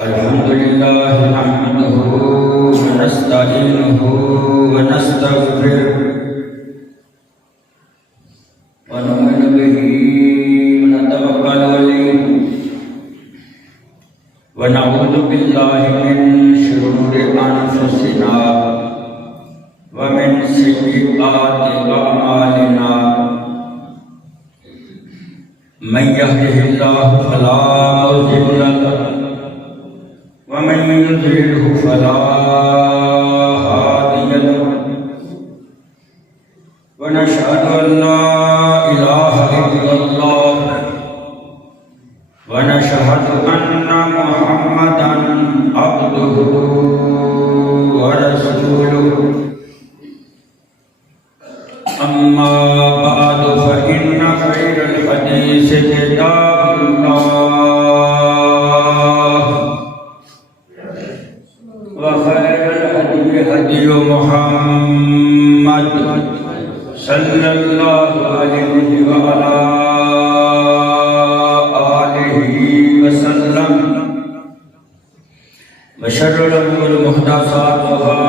الحمد لله نحمده ونستعينه ونستغفره ونؤمن به ونتوكل عليه ونعوذ بالله من شرور أنفسنا ومن سيئات أعمالنا من يهده الله فلا مضل له ومن يضلله فلا هادي له ونشهد أن لا إله إلا الله ونشهد أن محمدا عبده ورسوله أما بعد فإن خير الحديث كتاب الله وخير الهدي هدي محمد صلى الله عليه وعلى آله وسلم وشر الأمور محدثاتها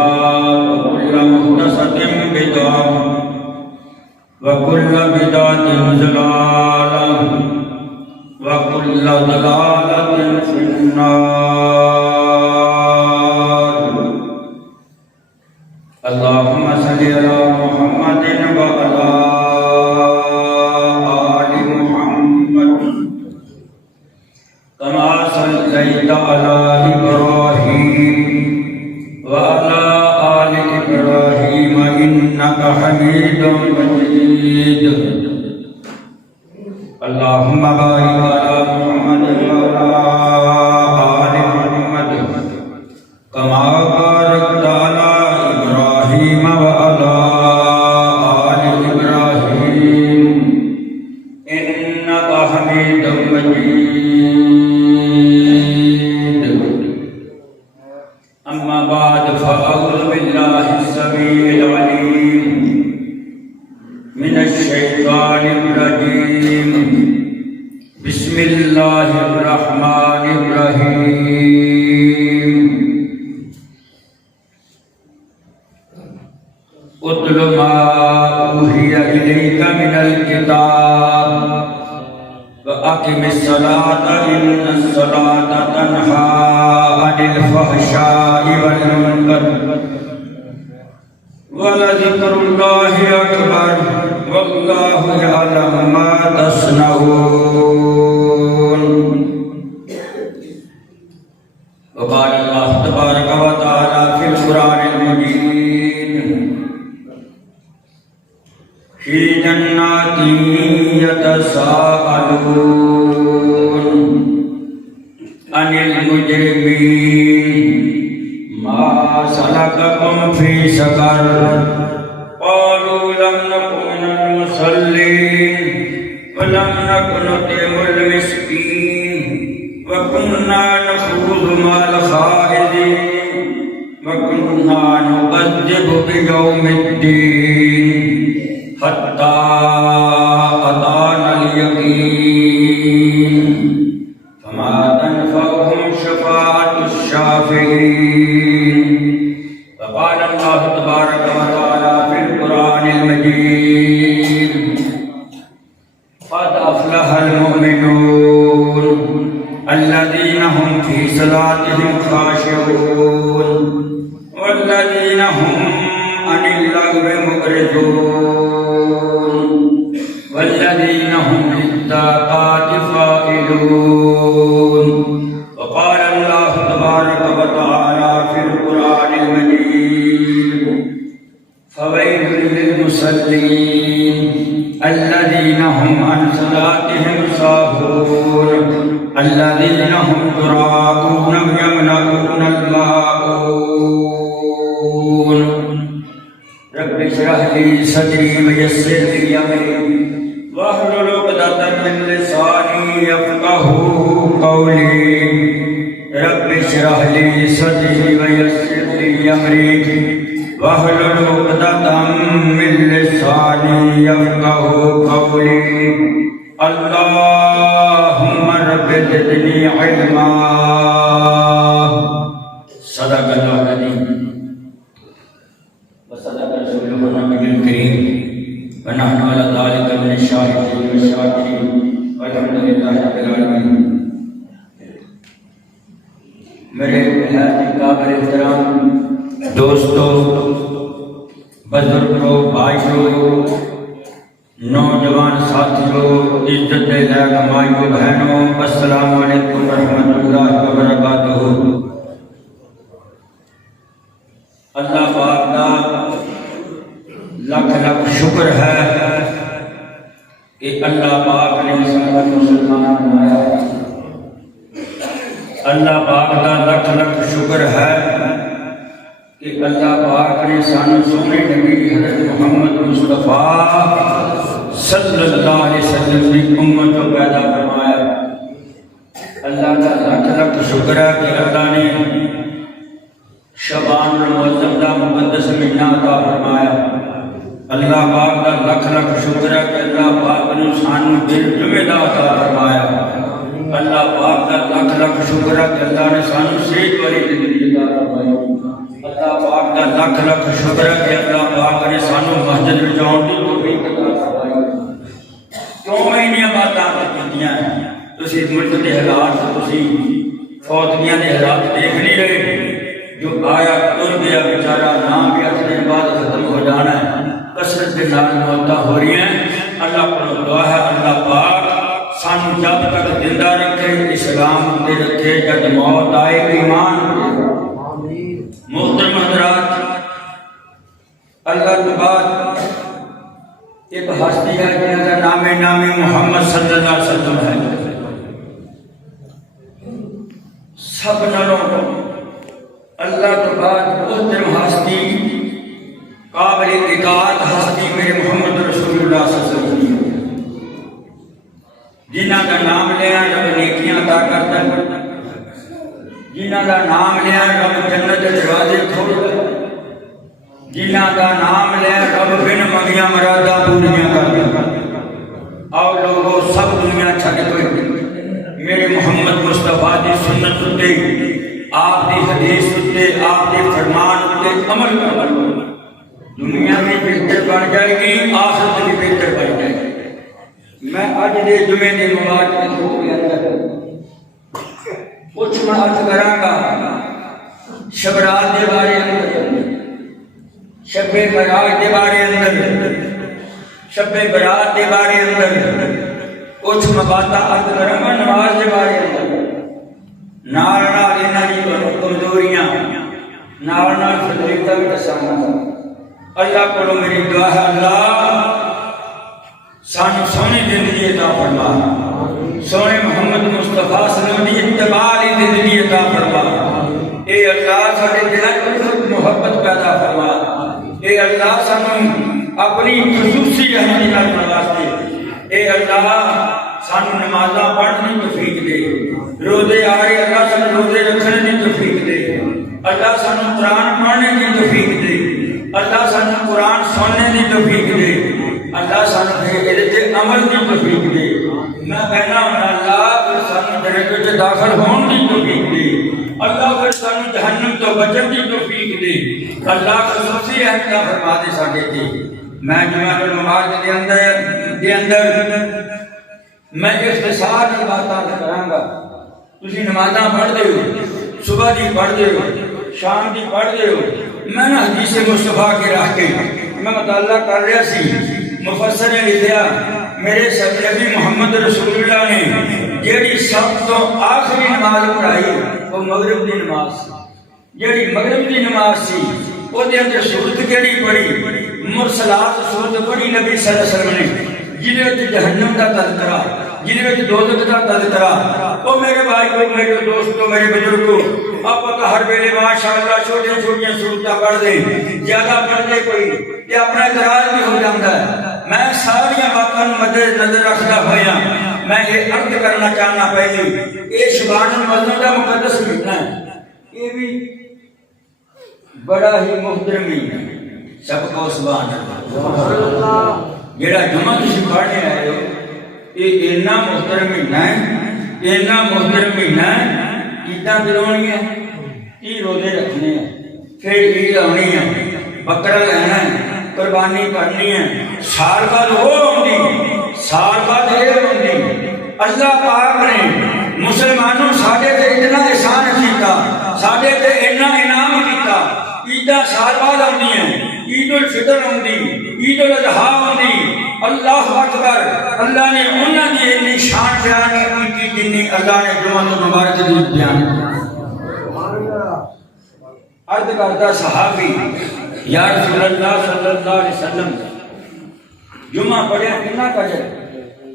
وكل محدثة بدعة وكل بدعة ضلالة وكل ضلالة في النار. اللهم صل على محمد وعلى آل محمد كما صليت على إبراهيم وعلى آل إبراهيم إنك حميد مجيد. اللهم بارك على محمد وعلى آل محمد كما باركت على إبراهيم وعلى آل إبراهيم إنك حميد مجيد. أما بعد فأعوذ بالله السميع العليم من الشيطان الرجيم. بسم الله الرحمن الرحيم. اتل ما أوحي إليك من الكتاب وأقم الصلاة إن الصلاة تنهى عن الفحشاء والمنكر ولذكر الله أكبر والله يعلم ما تصنعون. وقال الله تبارك وتعالى في القرآن المجيد في جنات يتساءلون عن المجرمين ما سلككم في سقر قالوا لم نكن من المصلين ولم نكن نطعم المسكين وكنا نخوض مع الخائضين وكنا نكذب بيوم الدين حتى أتانا اليقين فما تنفعهم شفاعة الشافعين. وقال الله تبارك وتعالى في القرآن المجيد قد أفلح المؤمنون الذين هم في صلاتهم خاشعون والذين هم عن اللغو معرضون والذين هم للزكاة فاعلون. وقال الله تبارك وتعالى في القرآن المجيد فويل للمصلين الذين هم عن صلاتهم ساهون الذين هم يراءون ويمنعون الماعون. رب اشرح لي صدري ويسر لي أمري واحلل عقدة من لساني يفقهوا قولي. رب اشرح لي صدري ويسر لي أمري واحلل عقدة من لساني يفقهوا قولي. اللهم رب زدني علما میرے بہت قابل احترام دوستوں، بزرگوں، بھائیوں، نوجوان ساتھیوں، عزت مائیوں، بہنوں، السلام علیکم ورحمۃ اللہ وبرکاتہ۔ اللہ پاک کا لاکھ لاکھ شکر ہے کہ اللہ پاک نے سارا مسلمان بنایا۔ اللہ پاک کا لاکھ لاکھ شکر ہے کہ اللہ پاک نے سانو سونے نبی حضرت محمد مصطفیٰ صلی اللہ علیہ وسلم کی امت کو پیدا فرمایا۔ اللہ کا لاکھ لاکھ شکر ہے کہ اللہ نے شعبان المعظم کا مقدس مہینہ عطا فرمایا۔ اللہ پاک کا لاکھ لاکھ شکر ہے کہ اللہ پاک نے سانو دل جمعہ دا عطا فرمایا۔ اللہ پاک کا لاکھ لاکھ شکر ہے کہ اللہ نے سانو صحت والی زندگی عطا فرمائی۔ اللہ پاک کا لاکھ لاکھ شکر ہے کہ اللہ پاک نے سانو مسجد میں جاؤں کی توفیق عطا فرمائی۔ کیوں میں انہی باتاں کیتیاں تسی ملک کے حالات، تسی فوتگیاں کے حالات دیکھ نہیں رہے۔ جو آیا تر گیا بیچارہ، نام بھی اٹھ دن بعد ختم ہو جانا ہے، کثرت کے نال موتاں ہو رہی ہیں۔ اللہ کو دعا ہے اللہ پاک سانو جب تک زندہ رکھے، اسلام دے رکھے، جب موت آئے ایمان دے۔ محترم حضرات، اللہ کے بعد ایک ہستی ہے جنہاں کا نام محمد صلی اللہ علیہ وسلم ہے۔ سب نالوں اللہ کے بعد محترم ہستی، قابل اطاعت ہستی میرے محمد رسول اللہ صلی اللہ علیہ وسلم، جنہاں کا نام لیا رب نیکیاں عطا کرتا ہے، جنہاں کا نام لیا رب جنت کے دروازے کھولتا ہے، جنہاں کا نام لیا رب بن منگیاں مراداں پوریاں کرتا ہے۔ اور لوگوں سب دنیا چھڈ کے میرے محمد مصطفیٰ دی سنت اتے، آپ دی حدیث اتے، آپ دے فرمان اتے عمل کرو۔ دنیا میں بہتر بن جائے گی، آخرت بھی بہتر بن جائے گی۔ میں اج دے جمعے دے مبارک کے اندر کچھ میں عرض کراں گا شبرات دے بارے اندر، شب برات دے بارے اندر، شب برات دے بارے اندر کچھ میں باتاں عرض کراں گا نماز دے بارے اندر، نال نال انہاں دی کمزوریاں، نال نال فضیلتاں بھی دساں گا۔ اللہ کو میری دعا ہے اللہ سانو سونی زندگی عطا فرما، سونے محمد مصطفیٰ صلی اللہ علیہ وسلم کی اتباع والی زندگی عطا فرما۔ اے اللہ سارے دلوں میں محبت پیدا فرما۔ اے اللہ سانو اپنی خصوصی رحمت نال نواز دے۔ اے اللہ سانو نمازاں پڑھنے کی توفیق دے، روزے آ رہے اللہ سانو روزے رکھنے کی توفیق دے، اللہ سانو قرآن پڑھنے کی توفیق دے، اللہ سانو قرآن سننے کی توفیق دے، اللہ سانو عمل کی توفیق دے۔ میں کہنا ہوں اللہ پھر سانو جنت میں داخل ہون کی توفیق دے، اللہ پھر سانو جہنم تو بچن کی توفیق دے، اللہ خصوصی عطا فرما دے ساڈے تے۔ میں جمعہ المبارک دے اندر میں اختصار کی باتاں کراں گا۔ تسی نمازاں پڑھدے ہو، صبح دی پڑھدے ہو، شام دی پڑھدے ہو۔ میں نہ حدیث مصطفیٰ کے راہ کے میں مطالعہ کر رہا سی، مفسر نے لکھیا میرے نبی محمد رسول اللہ نے جیڑی سب تو آخری نماز پڑھائی وہ مغرب دی نماز سی۔ جیڑی مغرب دی نماز سی وہ دے اندر سورت کیڑی پڑھی؟ مرسلات سورت پڑھی نبی صلی اللہ علیہ وسلم نے، جنہے وچ جہنم دا تذکرہ، جنہے وچ دوزخ دا تذکرہ۔ او میرے بھائیو، میرے دوستو، میرے بزرگو، آپ کا ہر ویلے ماشاءاللہ چھوٹیاں چھوٹیاں سورتاں پڑھ دیں، زیادہ پڑھ دے کوئی تے اپنا اعتراض بھی ہو جاتا ہے۔ میں ساری باتوں مد نظر رکھتا ہوا میں یہ عرض کرنا چاہنا پہلے، یہ شعبان المعظم کا مقدس مہینہ ہے، یہ بھی بڑا ہی محترم ہے۔ سب کو سبحان اللہ۔ جڑا جمعہ تسی پڑھنے آئے ہو یہ اتنا محترم مہینہ ہے، اتنا محترم مہینہ ہے۔ عیداں کرونی ہے، تی روزے رکھنے ہیں، پھر عید آنی ہے، بکرا لینا ہے، قربانی کرنی ہے، سال بعد وہ ہوندی، سال بعد یہ ہوندی۔ اللہ پاک نے مسلمانوں ساڈے تے اتنا احسان کیتا سال بعد آتی ہیں، عید الفطر آتی، عید الاضحیٰ آتی، اللہ اکبر، اللہ نے انہوں کی اتنی شان بیان کی جنہیں اللہ نے جمعہ مبارک دی بیان کی۔ عرض کرتا صحابی یا رسول اللہ صلی اللہ علیہ وسلم جمعہ پڑھیا کتنا کجر؟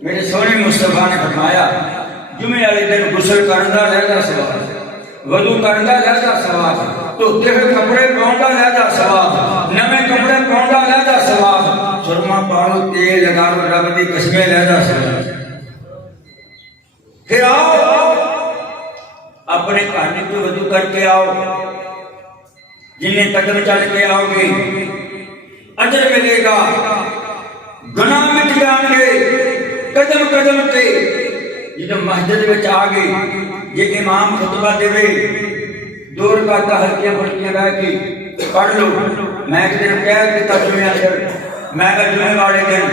میرے سونے مصطفیٰ نے فرمایا جمعے والے دن غسل کرنا لہدا ثواب، وضو کرنا لہدا ثواب، تو تیرے کپڑے پاؤنڈا لہدا ثواب، نمے کپڑے پاؤنڈا لہدا ثواب، سرما پاؤ تیل لگاؤ رب دی قسمیں لہدا ثواب۔ پھر آؤ اپنے کہانی کو وضو کر کے آؤ، جنہیں قدم چل کے آؤ گے اجر ملے گا، گناہ مٹ جان گے قدم قدم تے۔ جب مسجد میں آ گئے یہ امام خطبہ دے دو رکعت ہلکیاں پھلکیاں رہ کے پڑھ لو۔ میں ایک دن کہہ دیتا جمعہ میں کہ جمعے والے دن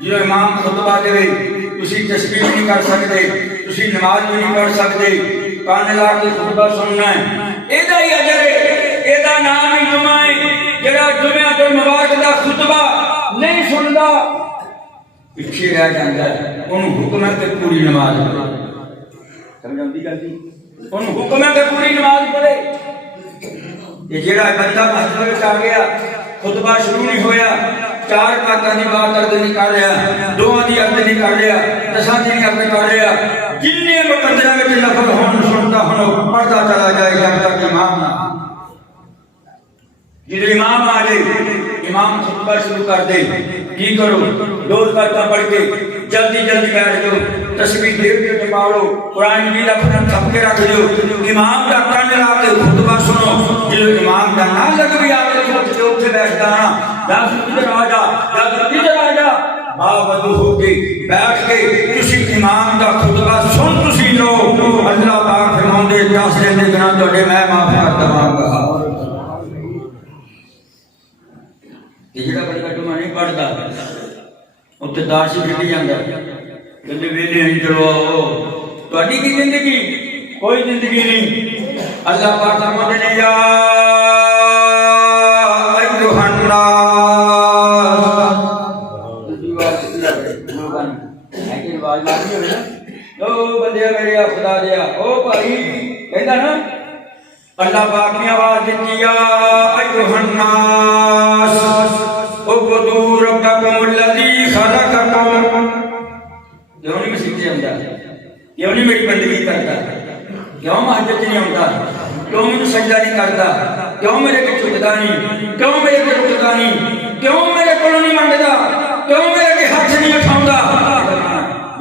جو امام خطبہ دے تسی تسبیح نہیں کر سکتے، تسی نماز بھی نہیں پڑھ سکتے، کان لا کے خطبہ سننا ہے، ایدہ ہی اجر ہے، ایدہ نام ہی جمعہ ہے۔ جڑا جمعہ مبارک دا خطبہ نہیں سندا پیچھے رہ جاتا ہے، انہوں حکم ہے کہ پوری نماز پڑھے۔ سمجھ آتی گل جی؟ انہوں حکم ہے کہ پوری نماز پڑھے۔ یہ جڑا بندہ مسجد میں آ گیا خطبہ شروع نہیں ہویا، 4 رکعتاں دی بات عرض نہیں کر رہا، 2 دی عرض نہیں کر رہا، 10 دی عرض نہیں کر رہا، جننے مقدرہ میں نفل ہون سنتا ہوں پڑھتا چلا جائے جب تک امام نہ۔ جب امام آ جائے امام خطبہ شروع کر دے، کی کرو 2 رکعتاں پڑھ کے جلدی جلدی بیٹھ جاؤ، تسبیح دے پاڑو، قرآن مجید اپنا تھپ کے رکھ دو، امام کا کن لا کے خطبہ سنو۔ جو امام کا نہ لگ بھی آگے تو اٹھے بیٹھ جانا، یا ادھر آ جا یا ادھر آ جا، باوضو ہو کے بیٹھ کے کسی امام کا خطبہ سن تسی لو، اللہ پاک فرماندے 10 دن دے گناہ تواڈے میں معاف کر دواں گا۔ جڑا بندہ جمعہ نہیں پڑھتا اتنے داش ہی پھٹی جاتا، کہتے ویلے نہیں چلو تہاڈی کی زندگی کوئی زندگی نہیں۔ اللہ پاک فرماتے ہیں یا ایھا الناس، او بندے میرے خدا دیا، او بھائی کہندا نا، اللہ پاک نے آواز دی یا ایھا الناس اعبدوا ربکم الذی خلقکم۔ کیوں نہیں میں سیکھتے آتا، کیوں نہیں میری بندگی کرتا، کیوں مسجد نہیں آتا، کیوں مجھے سجدہ نہیں کرتا، کیوں میرے کو جھکتا نہیں، کیوں میرے کو رکتا نہیں، کیوں میرے کو نہیں منگتا، کیوں میرے کے ہاتھ نہیں اٹھاؤں۔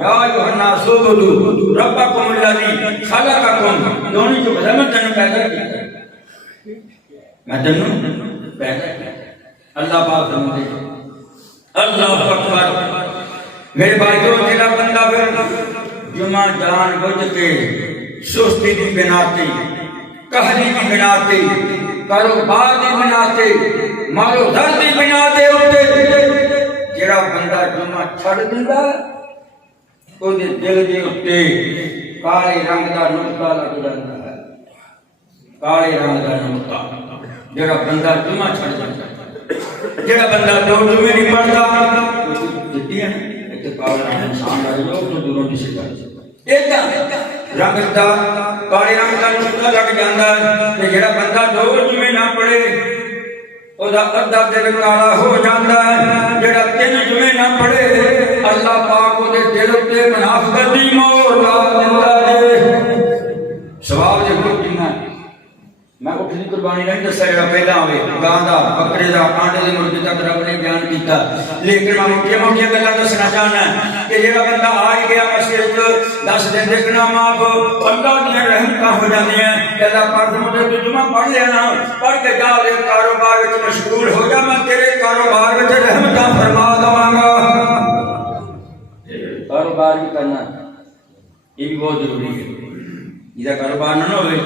یا ایھا الناس اعبدوا ربکم الذی خلقکم، کیوں نہیں جھکتا، میں تینوں پیدا کیا، میں تینوں پیدا کیا۔ اللہ پاک فرماتے ہیں اللہ اکبر۔ میرے بھائیو تیرا بندہ پھر جمعہ جان بوجھ کے سستی کی بنا تے، کہلی کی بنا تے، کاروبار کی بنا تے، مالو در کی بنا تے اٹھے، جڑا بندہ جمعہ چھڑ دیندا او دے دل دے اتے کالے رنگ دا نقطہ لگ جاندا ہے، کالے رنگ دا نقطہ۔ جڑا بندہ جمعہ چھڑ جاندا، جڑا بندہ 2 جمعے نہیں پڑھتا جدی ہے تے کالا انسان آ جاؤ تو دوروں کسی کا ایدا رنگ دا کالے رنگ دا نقطہ لگ جاندا ہے۔ تے جڑا بندہ 2 جمعے نہ پڑھے او دا ادھا دل کالا ہو جاندا ہے۔ جڑا 3 جمعے نہ پڑھے اللہ پاک او دے دل تے منافقت دی مہر لا دیندا ہے۔ ثواب دیکھو کتنا، میں اٹھ دی قربانی نہیں دسا جڑا پہلا ہوئے گاں دا بکرے دا آنڈے دے مرغے دا رب نے بیان کیتا، لیکن میں موٹیاں گلاں دسنا چاہنا کہ جڑا بندہ آ گیا مسجد 10 دن دے گناہ معاف، اللہ دی رحمتاں ہو جاندیاں۔ اللہ پاک فرماتے تو جمعہ پڑھ لینا، پڑھ کے جا دے کاروبار وچ مشغول ہو جا، میں تیرے کاروبار وچ رحمتاں فرما دواں گا۔ کاروبار بھی کرنا یہ بھی بہت ضروری ہے، جدا کاروبار نہ ہوئے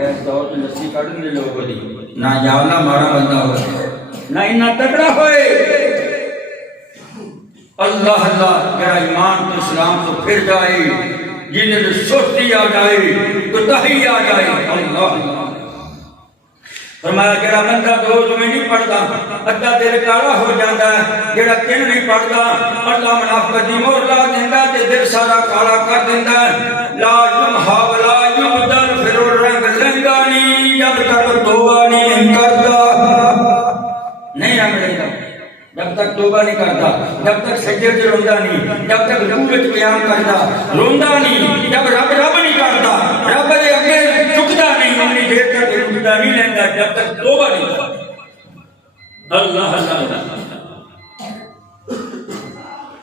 ایس دور میں لسی کھڑنے لوگوں دی نہ جاولا مارا بندہ ہوئے نہ انہا تکڑا ہوئے۔ اللہ اللہ میرا ایمان تو اسلام تو پھر جائے، جنہیں سستی آ جائے، کوتاہی آ جائے، اللہ اللہ فرمایا جڑا بندہ دو جمعے نہیں پڑھتا ادھا دل کالا ہو جاتا ہے، جڑا تین نہیں پڑھتا اللہ منافقت دی مہر لا دیندا تے دل سارا کالا کر دیندا ہے۔ لا یمحا ولا یبدل، پھر وہ رنگ لیندا نہیں جب تک توبہ نہیں کرتا، نہیں رنگ لیندا جب تک توبہ نہیں کرتا، جب تک سجدے تے روندا نہیں، جب تک رکوع وچ قیام کرتا روندا نہیں، جب رب رب نہیں کرتا رب دے اگے جھکدا نہیں، اتنی دیر تک رکدا نہیں لیندا جب تک توبہ نہیں کرتا۔ اللہ اللہ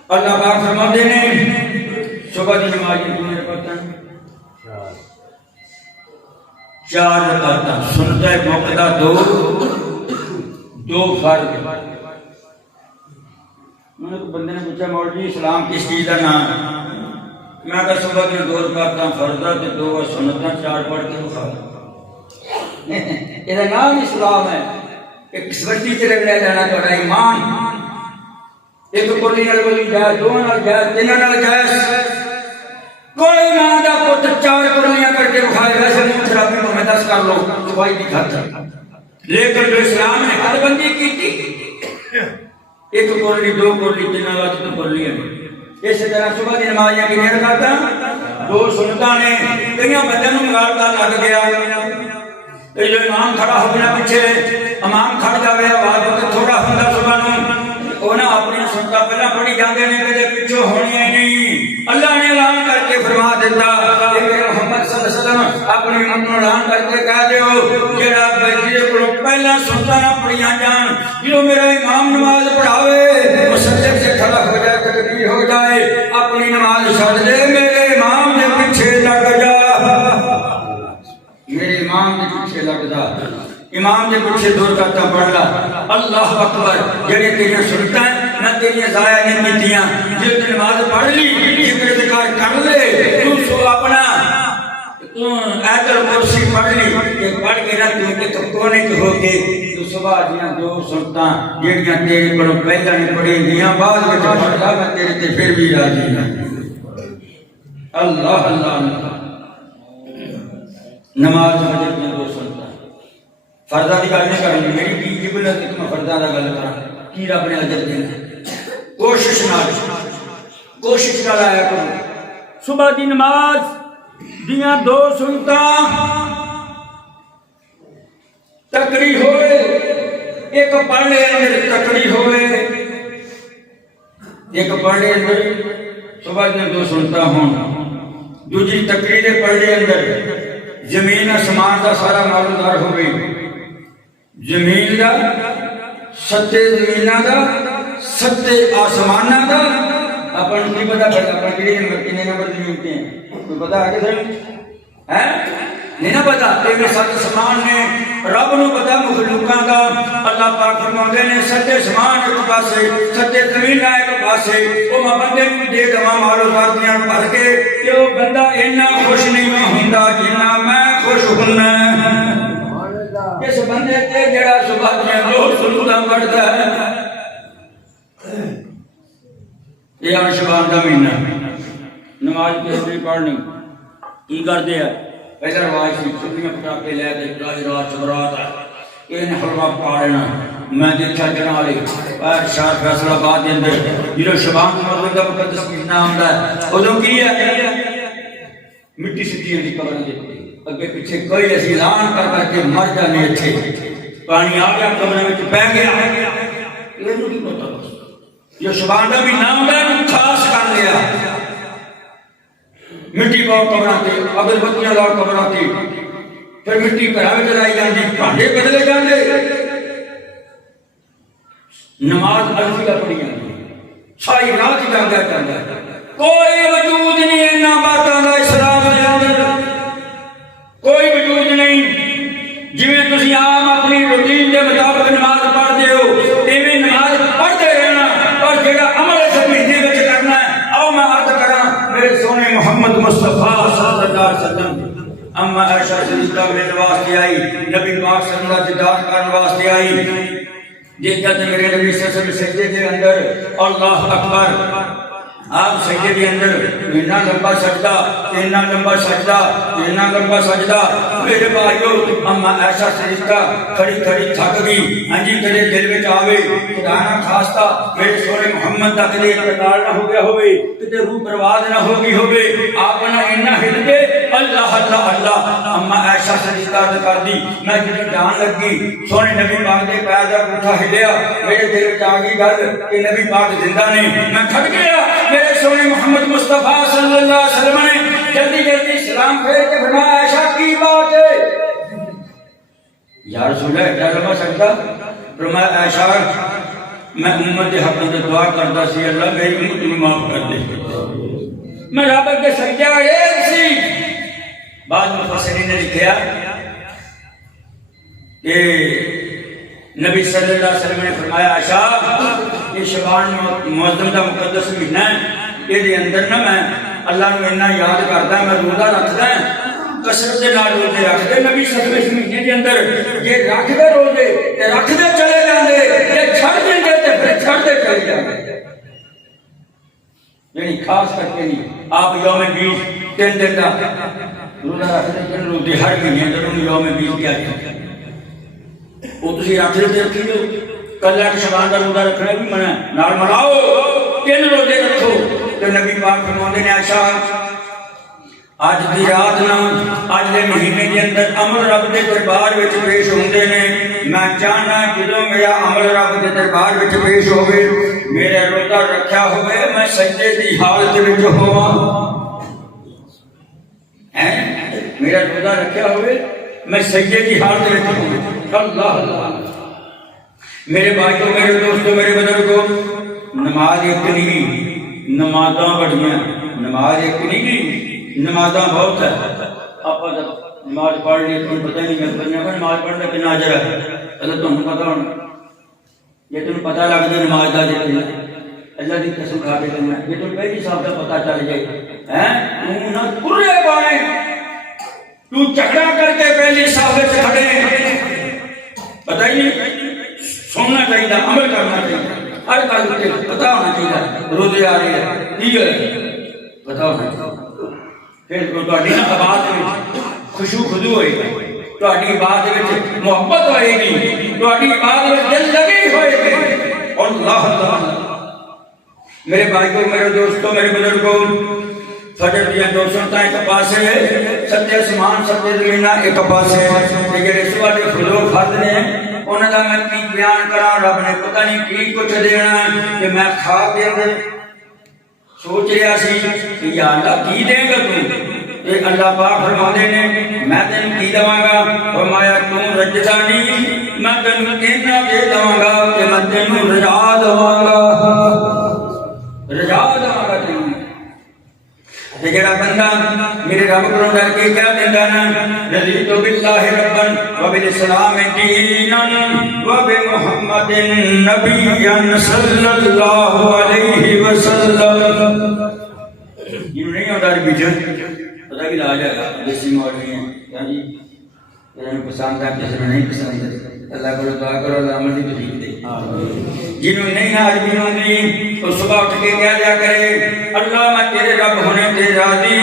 اللہ پاک فرماتے ہیں صبح کی نماز کتنی رکعتیں؟ 4 رکعتیں، سنتا موقع دو فرض۔ میں نے بندے نے پوچھا مولوی اسلام کس چیز کا نام ہے؟ میں کہا صبح کی 2 رکعتیں فرض تے 2 سنتیں 4 پڑھ کے بخار۔ یہ نام اسلام ہے۔ ایک سوچی سے لگ جانا تو ایمان، ایک کولی نال بولی جائے، 2 نال جائے، 3 نال جائے، کوئی نہ دا پوت 4 کرنیاں کر کے بخائے، ویسے منہ شرابی کو میں 10 کر لو تو بھائی نہیں کھاتا، لیکن جو اسلام نے حد بندی کی تھی ایک کولی 2 کولی 3 نال تو کولی ہے۔ اسی طرح صبح کی نماز کی دیر کرتا 2 سنتاں نے کئی بندے نوں مغالطہ لگ گیا کہ جو امام کھڑا ہو گیا پیچھے امام کھڑ جاوے آواز تو تھوڑا ہوندا صبح نوں انہاں اپنی سنتاں پہلا پڑھی جاندے نے تے پیچھے ہونیاں نہیں۔ اللہ نے اعلان کر کے فرما دیتا کہ محمد صلی اللہ علیہ وسلم اپنی امت نوں اعلان کر کے کہہ دیو جڑا جے کول پہلا سنتاں نہ پڑھیاں جان، جو میرا امام نماز پڑھاوے مسجد سے کھڑا ہو جائے تکبیر ہو جائے اپنی نماز چھوڑ دے میرے امام کے پیچھے لگ جا، میرے امام کے پیچھے لگ جا، امام کے پیچھے 2 رکعتیں پڑھ لا۔ اللہ اکبر، جڑے تیریاں سنتاں میں تیریاں ضائع نہیں کیتیاں، جے نماز پڑھ لی ذکر ذکر کر لے تو سو اپنا آیت الکرسی پڑھ لی کہ پڑھ کے نہ تو کونے تو ہو کے تو صبح دیاں 2 سنتاں جڑیاں تیرے کولوں پہلا نہیں پڑھی دیاں بعد وچ پڑھ لا، میں تیرے تے پھر بھی راضی ہوں۔ اللہ اللہ نماز میں 2 سنتاں فرضاں دی گل نہیں کرنی، میری کی جبلت ہے کہ میں فرضاں دا گل کراں، کی رب نے اجر دینا۔ کوشش نال آیا کرو صبح دی نماز دیاں 2 سنتاں تکڑی ہوئے، ایک پڑھنے اندر تکڑی ہوئے، ایک پڑھنے اندر صبح دیاں 2 سنتاں ہون، دوسری تکڑی دے پڑھنے اندر زمین آسمان دا سارا معلومدار ہوئے، زمین دا 7 زمیناں دا 7 آسماناں دا اپن نہیں پتا پڑتا اپن کتنے نمبر زمین کے ہیں کوئی پتا ہے کہ ہے نہیں نہ پتا، لیکن 7 آسمان نے رب نو پتا مخلوقاں دا۔ اللہ پاک فرماندے نے 7 آسمان ایک پاسے 7 زمیناں ایک پاسے، او میں بندے نوں دے دواں مالو زاردیاں پڑھ کے کہ او بندہ اتنا خوش نہیں ہوندا جنہ میں خوش ہوندا۔ اس بندے تے جڑا صبح دیاں 2 سنتاں پڑھدا ہے، یہ شبان کا مہینہ نماز کی پڑھنی کی کرتے ہیں پہلے رواج سی چھٹیاں پٹاخے لے کے رات چبرات یہ حلوہ پکا لینا۔ میں دیکھا جنا لی شہر فیصلہ آباد کے اندر جو شبان کا مقدس مہینہ آتا ہے ادو کی ہے مٹی سٹیاں کی قبر دیکھتے اگے پیچھے کوئی ایسی اعلان کر کر کے مر جانے اچھے پانی آ گیا قبر میں بہ گیا، یہ نہیں پتا جو شبان کا بھی نام ہے خاص کر لیا، مٹی پاؤ قبراں تے اگربتیاں لاؤ قبراں تے، پھر مٹی گھراں وچ لائی جاندی، بھانڈے بدلے جاندے، نماز عرفی دا پڑھی جاندی، ساری رات جاگیا جاندا، کوئی وجود نہیں انہاں باتاں دا اسلام دے اندر، کوئی وجود نہیں۔ جویں تسی عام اپنی روٹین دے مطابق نماز پڑھدے ہو ایویں نماز پڑھدے رہنا، اور جڑا عمل اس مہینے وچ کرنا ہے آؤ میں عرض کراں میرے سونے محمد مصطفیٰ صلی اللہ علیہ وسلم اما عائشہ صدیقہ میرے واسطے آئی، نبی پاک صلی اللہ علیہ دیدار کرنے واسطے آئی، جس جد میرے نبی صلی اللہ علیہ وسلم سجدے کے اندر اللہ اکبر آپ سجدے کے اندر اتنا لمبا سجدہ، اتنا لمبا سجدہ، اتنا لمبا سجدہ، میرے بھائیو اما ایسا سجدہ کھڑی کھڑی تھک گئی، ہاں جی تیرے دل وچ آوے خدا نہ خاصتا میرے سونے محمد تک دے انتقال نہ ہو گیا ہوئے، کتے روح پرواز نہ ہو گئی ہوئے، آپ نے اتنا ہل کے اللہ اللہ اللہ اما ایسا سجدہ کر دی، میں جب جان لگی سونے نبی پاک دے پیر دا انگوٹھا ہلیا، میرے دل وچ آ گئی گل کہ نبی پاک زندہ نے، میں تھک گیا، میرے سونے محمد مصطفیٰ صلی اللہ علیہ وسلم نے جلدی جلدی سلام پھیر کے فرمایا عائشہ کی بات ہے؟ یا رسول اللہ کیا لمبا سجدہ؟ فرمایا عائشہ میں امت کے حق میں دعا کرتا سی اللہ میری امت میں معاف کر دے، میں رب کے سجدہ ایک سی۔ بعض مفسرین نے لکھا کہ نبی صلی اللہ علیہ وسلم نے فرمایا عائشہ یہ شعبان معظم دا مقدس مہینہ ہے، یہ اندر نہ میں اللہ نو اتنا یاد کرتا میں روزہ رکھدا کثرت دے نال روزے رکھدے نبی صلی اللہ علیہ وسلم مہینے دے اندر یہ رکھدے روزے تے رکھدے چلے جاندے یہ چھڑ دیندے تے پھر چھڑدے چلے جاندے، یعنی خاص کر کے نہیں آپ یوم 20 3 دن دا روزہ رکھدے تین روزے ہر مہینے اندر یوم 20 کیا جاتا وہ تسی رکھ دے رکھی دو، کل ایک شبان کا روزہ رکھنا بھی منع ہے، نال مناؤ 3 روزے رکھو۔ تو نبی پاک فرماتے ہیں عائشہ اج دی رات نہ اج دے مہینے کے اندر عمل رب دے دربار وچ پیش ہوندے نے، میں چاہنا جدوں میرا عمل رب دے دربار وچ پیش ہوے میرا روزہ رکھیا ہوے میں سجدے دی حالت وچ ہوواں، میرا روزہ رکھیا ہوے میں سجدے کی حالت میں ہوں۔ اللہ اللہ میرے بھائیوں میرے دوستوں میرے بزرگوں نماز ایک نہیں نمازاں بڑھیاں، نماز ایک نہیں نمازاں بہت ہے، آپ نماز پڑھ لی تمہیں پتہ نہیں میں پڑھنے کا نماز پڑھنے کتنا اجر ہے، اگر تمہیں پتہ ہونا یہ تمہیں پتہ لگ جائے نماز دا جائے اللہ کی قسم کھا کے کرنا یہ تو پہلی صاحب کا پتہ چل جائے تو نہ کرے پائے تو چکڑا کر کے پہلی صاحب سے کھڑے پتہ ہی نہیں سننا چاہیے عمل کرنا چاہیے ہر کل کے پتہ ہونا چاہیے روزے آ رہے ہیں ٹھیک ہے پتہ ہونا چاہیے پھر تہاڈی آواز میں خوشو خضو ہوئے گی تہاڈی آواز میں محبت ہوئے گی تہاڈی آواز میں دل لگی ہوئے گی اللہ اللہ میرے بھائیوں میرے دوستوں میرے بزرگوں فجر دیا 200 ایک پاسے ہے ستے اسمان ستے زمینہ ایک پاسے ہے لیکن اس والے خلوق فرد نے انہوں نے میں کی بیان کرا رب نے پتہ نہیں کی کچھ دینا کہ میں خواب دے اندر سوچ رہا سی کہ یا اللہ کی دیں گا تو یہ اللہ پاک فرماتے نے میں تینوں کی دواں گا فرمایا تم رجدانی میں تینوں اتنا دے دواں گا کہ میں تینوں رجا دواں گا رجا دواں گا تینوں جڑا بندہ میرے رب کو ڈر کے کیا دیندا نا رضیت باللہ ربا وبالاسلام دینا وبمحمد نبی صلی اللہ علیہ وسلم یہ نہیں ہوتا عربی جو پتہ بھی لا جائے گا دیسی مولوی ہیں کیا جی جنہوں پسند ہے جس میں نہیں پسند ہے اللہ کو دعا کرو اللہ عمل کی توفیق دے جنہوں نہیں عربی ہوندی تو صبح اٹھ کے کیا جا کرے اللہ میں تیرے رب ہونے کے راضی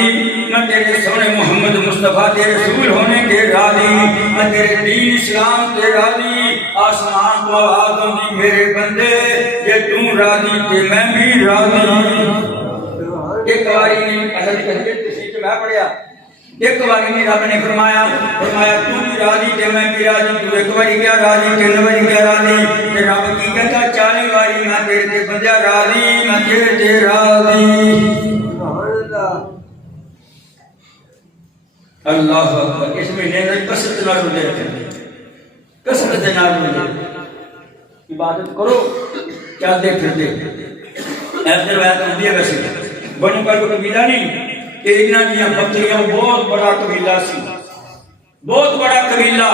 میں تیرے سونے محمد مصطفیٰ تیرے رسول ہونے کے راضی میں تیرے دین اسلام کے راضی آسمان کو آواز ہوندی میرے بندے یہ تم راضی کہ میں بھی راضی ایک باری اصل تحریر تشریح میں پڑھیا ایک باری نہیں رب نے فرمایا تو بھی راضی کہ میں بھی راضی تو ایک باری کیا راضی 3 باری کیا راضی کہ رب کی کہتا 40 باری میں تیرے تے بندہ راضی میں تیرے تے راضی اللہ اکبر اس مہینے میں کثرت نال روزے رکھیں کثرت نال روزے عبادت کرو چلتے پھرتے ایسے روایت ہوندی ہے ویسے بنو کا کوئی قبیلہ نہیں ایک نہ دیا بکریاں بہت بڑا قبیلہ سی بہت بڑا قبیلہ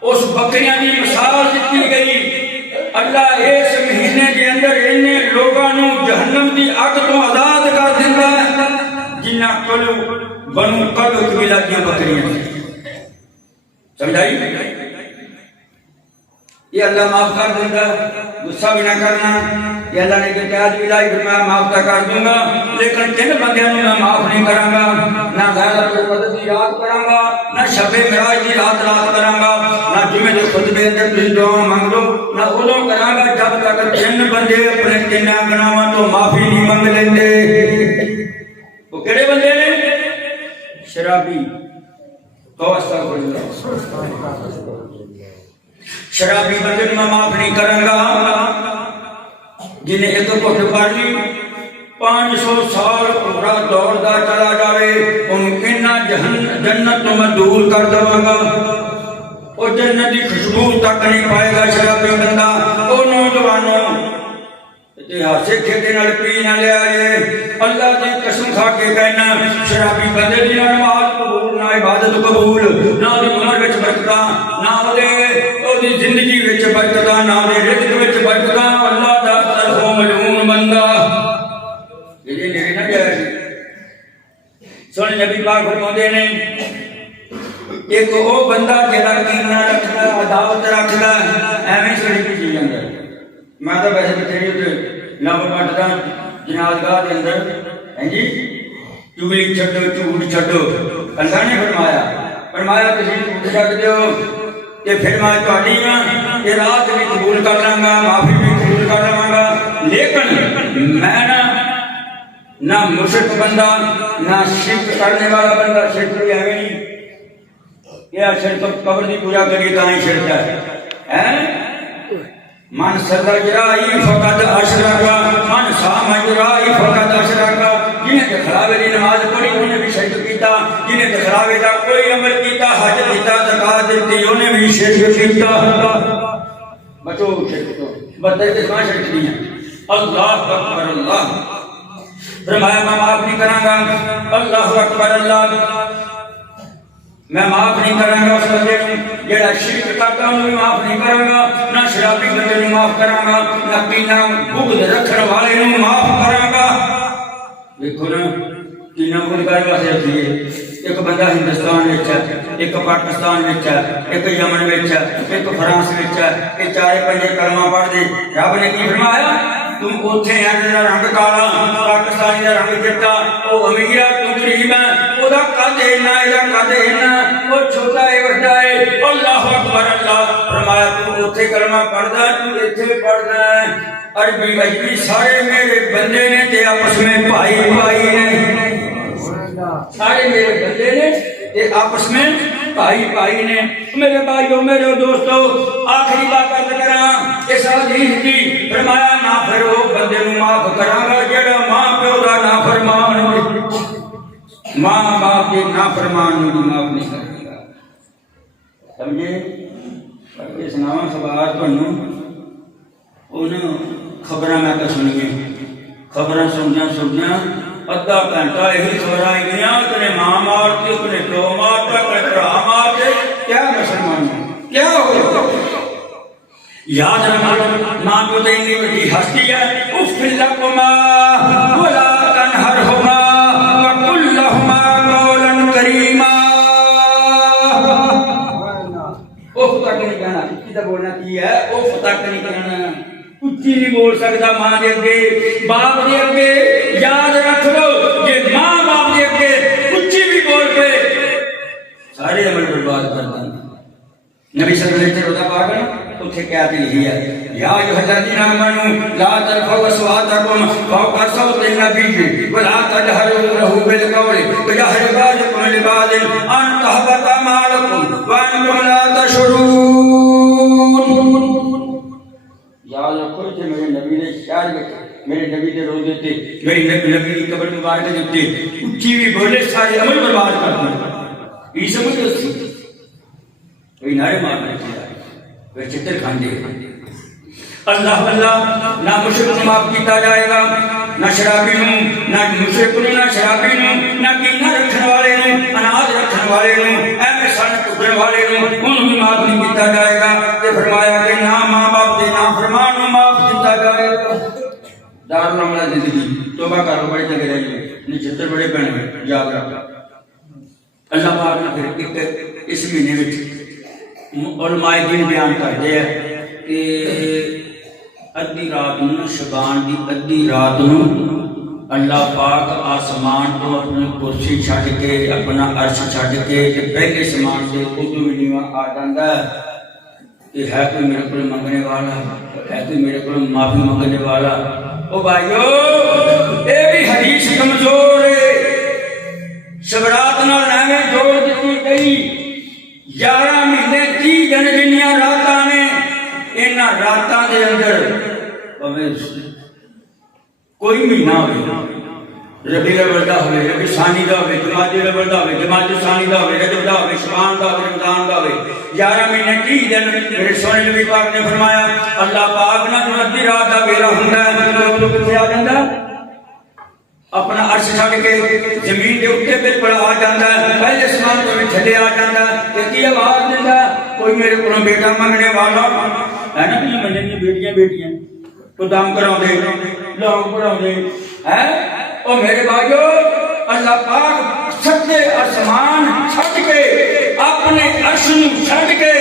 اس بکریاں کی مثال دیتی گئی اللہ اس مہینے کے اندر انہیں لوگوں جہنم کی اگ تو آزاد کر دیتا ہے جنہ کلو بنو کلو قبیلہ کی بکریاں سمجھائی یہ اللہ معاف کر دوں گا، غصہ بھی نہ کرنا، یہ اللہ نے قید بھی لائی پھر میں معاف تو کر دوں گا، لیکن تین بندیاں میں معاف نہیں کروں گا، نہ غیرت القدر کی رات کروں گا، نہ شب معراج کی رات کروں گا، نہ جمعے کے خطبے اندر تسی دعا مانگ لو، نہ ادوں کروں گا جب تک تین بندے اپنے تین گناہاں تو معافی نہیں منگ لیندے۔ وہ کہڑے بندے نے؟ شرابی، تو استغفر اللہ، شرابی بندے میں معاف نہیں کروں گا جنہیں ایک گھٹ پڑ لی 500 سال پورا دوڑدا چلا جاوے انہیں جنت تو میں دور کر دوں گا، وہ جنت کی خوشبو تک نہیں پائے گا شرابی بندہ۔ وہ نوجوانوں اتہاسک کھیتے نال پی نہ لے آئے، اللہ کی قسم کھا کے کہنا شرابی بندے دی نماز قبول، نہ عبادت قبول، نہ دی عمر وچ برکت، نہ دی زندگی وچ برکت، نہ دی رزق وچ برکت، اللہ دا طرفوں ملعون بندہ۔ یہ میرے نہ جائے سن نبی پاک فرماتے ہیں ایک وہ بندہ جڑا کینہ رکھدا، عداوت رکھدا، ایویں سڑی کی چیز اندر۔ میں تو ویسے بتھیری تے لمب کٹدا جنازگاہ دے اندر، ہیں جی چگلی چھڈو جھوٹ چھڈو، اللہ نے فرمایا تسی جھوٹ چھڈ دیو تے پھر میں تہاڈی یہ رات بھی قبول کر لاں گا، معافی بھی قبول کر لواں گا، لیکن میں نہ مشرک بندہ، نہ شرک کرنے والا بندہ، شرک بھی ہے نہیں، یہ شرک قبر دی پوجا کری تاں ہی شرک ہے۔ من سجرائی فقط اشرک، من صام جرائی فقط اشرک، جنہیں دکھلاوے دی نماز پڑھی انہیں بھی شرک کیتا، جنہیں دکھلاوے دا کوئی عمل کیتا، حج کیتا، زکات دیتی انہیں بھی شرک کیتا۔ بچو شرک تو بدتر کس میں شرک نہیں ہے۔ اللہ اکبر، اللہ فرمایا میں معاف نہیں کراں گا، اللہ اکبر، اللہ میں معاف نہیں کروں گا اس بندے کو جڑا شرک کرتا ہوں، میں معاف نہیں کروں گا، نہ شرابی بندے کو معاف کروں گا، نہ کینہ بغض رکھنے والے کو معاف کروں گا۔ دیکھو نا کینہ بغض کر واسطے رکھیے، ایک بندہ ہندوستان وچ ہے، ایک پاکستان وچ ہے، ایک یمن وچ ہے، ایک فرانس وچ ہے، یہ چارے پنجے کلمہ پڑھ دے، رب نے کی فرمایا تم اوتھے ہیں دا رنگ کالا، پاکستانی دا رنگ چٹا، او امیر ہے تو غریب ہے، او دا قد اینا ایدا قد اینا، او چھوٹا ہے بڑا ہے، اللہ اکبر، اللہ فرمایا تو اوتھے کلمہ پڑھدا تو ایتھے پڑھدا ہے، عربی اجمی سارے میرے بندے نے تے آپس میں بھائی بھائی نے، سارے میرے بندے نے تے آپس میں بھائی بھائی نے۔ میرے بھائیوں، میرے دوستو، آخری بات عرض کراں اس حدیث کی، فرمایا نہ پھر وہ بندے نوں معاف کراں گا جڑا ماں پیو دا نافرمان ہوے، ماں باپ کے نافرمان نوں معاف نہیں کرے گا۔ سمجھے؟ پڑھ سناواں خبر تانوں، انہاں خبراں میں تو سنیے، خبراں سننا ادھا گھنٹہ یہی خبراں گیا کہ ماں مارتی، اپنے پیو مارتا، اپنے بھرا مارتے، کیا مسلمان کیا ہو؟ یاد رکھنا ماں پیو تے اتنی بڑی ہستی ہے، اف لکما ولا تنہرہما وقل لہما قولا کریما۔ اف تک نہیں کہنا، کسی کا بولنا کی ہے، اف تک نہیں کہنا، اچھی نہیں بول سکتا ماں دے اگے، باپ دے اگے۔ یاد رکھ لو کہ ماں باپ دے اگے اچھی بھی بول پہ سارے عمل برباد کر دیں۔ نبی صلی اللہ علیہ وسلم پاک ہے اتھے کیا لکھی ہے، یا ایھا الذین آمنوا لا ترفعوا اصواتکم فوق صوت النبی ولا تجهروا له بالقول كجهر بعضکم لبعض ان تحبط اعمالکم وانتم لا تشعرون۔ یاد رکھو کہ میرے نبی نے شعر لکھے، میرے نبی نے روزے تے، میری نبی کی قبر مبارک دے تے اچھی بھی بولے سارے عمل برباد کر دیں۔ یہ سمجھ لو سی کوئی نعرے مارنا چاہیے، وہ چتر کھاندے۔ اللہ اللہ نہ مشرک نو معاف کیتا جائے گا، نہ شرابی نو، نہ مشرک نو، نہ شرابی نو، نہ کینہ رکھنے والے نو، اناج رکھنے والے نو، اہم سن ٹکرنے والے نو، انہوں بھی معاف نہیں کیتا جائے گا۔ تے فرمایا کہ نہ ماں باپ دے نافرمان نو معاف کیتا جائے گا۔ دارالعملہ زندگی توبہ کرو، بڑے جگہ رہیے، نچھتر بڑے پہنے یاد رکھو۔ اللہ پاک نے پھر ایک اس مہینے وچ علماء دین بیان کردے ہیں کہ ادھی رات نو شبان دی ادھی رات نو اللہ پاک آسمان تو اپنی کرسی چھڈ کے اپنا عرش چھڈ کے پہلے سمان سے ادو بھی نیواں آ جاندا ہے کہ ہے کوئی میرے کو منگنے والا، ہے کوئی میرے کو معافی منگنے والا۔ او بھائیو اے بھی حدیث کمزور ہے، شبرات نال ایویں جوڑ دتی گئی 11 مہینے 30 دن جنیاں راتاں نے، انہاں راتاں دے اندر کوئی مہینہ ہوئے، ربیع الاول دا ہوئے، ربیع ثانی دا ہوئے، جمادی الاول دا ہوئے، جمادی ثانی دا ہوئے، رجب دا ہوئے، شعبان دا ہوئے، رمضان دا ہوئے، 11 مہینے 30 دن میرے سونے نبی پاک نے فرمایا اللہ پاک نہ جو ادھی رات دا ویلا ہوندا ہے لوگ کتھے آ جاندا اپنا عرش چھڈ کے زمین دے اوتے بالکل آ جاندا ہے، پہلے سمان تو بھی تھلے آ جاندا ہے، تے کی آواز دیندا کوئی میرے کولوں بیٹا منگنے والا ہے نا، کہ منجن دی بیٹیاں تو دام کراؤ دے لوگ پڑھاؤ دے ہیں۔ او میرے بھائیو اللہ پاک سچے آسمان چھڈ کے اپنے عرش نو چھڈ کے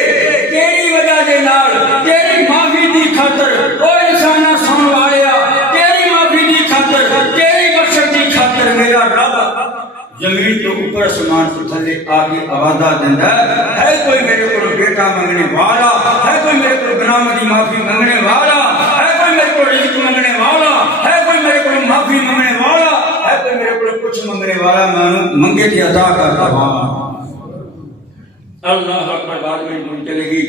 تیری وجہ دے نال تیری معافی دی خاطر او انساناں سن والیا تیری معافی دی خاطر تیری بخشش دی خاطر میرا رب زمین تو اوپر آسمان سے تھلے آگے آوازہ دیندا ہے کوئی میرے کو بیٹا منگنے والا، ہے کوئی میرے کو گناہ دی معافی منگنے والا، ہے کوئی میرے کو رزق منگنے والا، ہے کوئی میرے کو معافی منگنے والا، ہے کوئی میرے کو کچھ منگنے والا، میں منگے تے عطا کرتا ہوں۔ اللہ اکبر، بعد میں دور چلے گی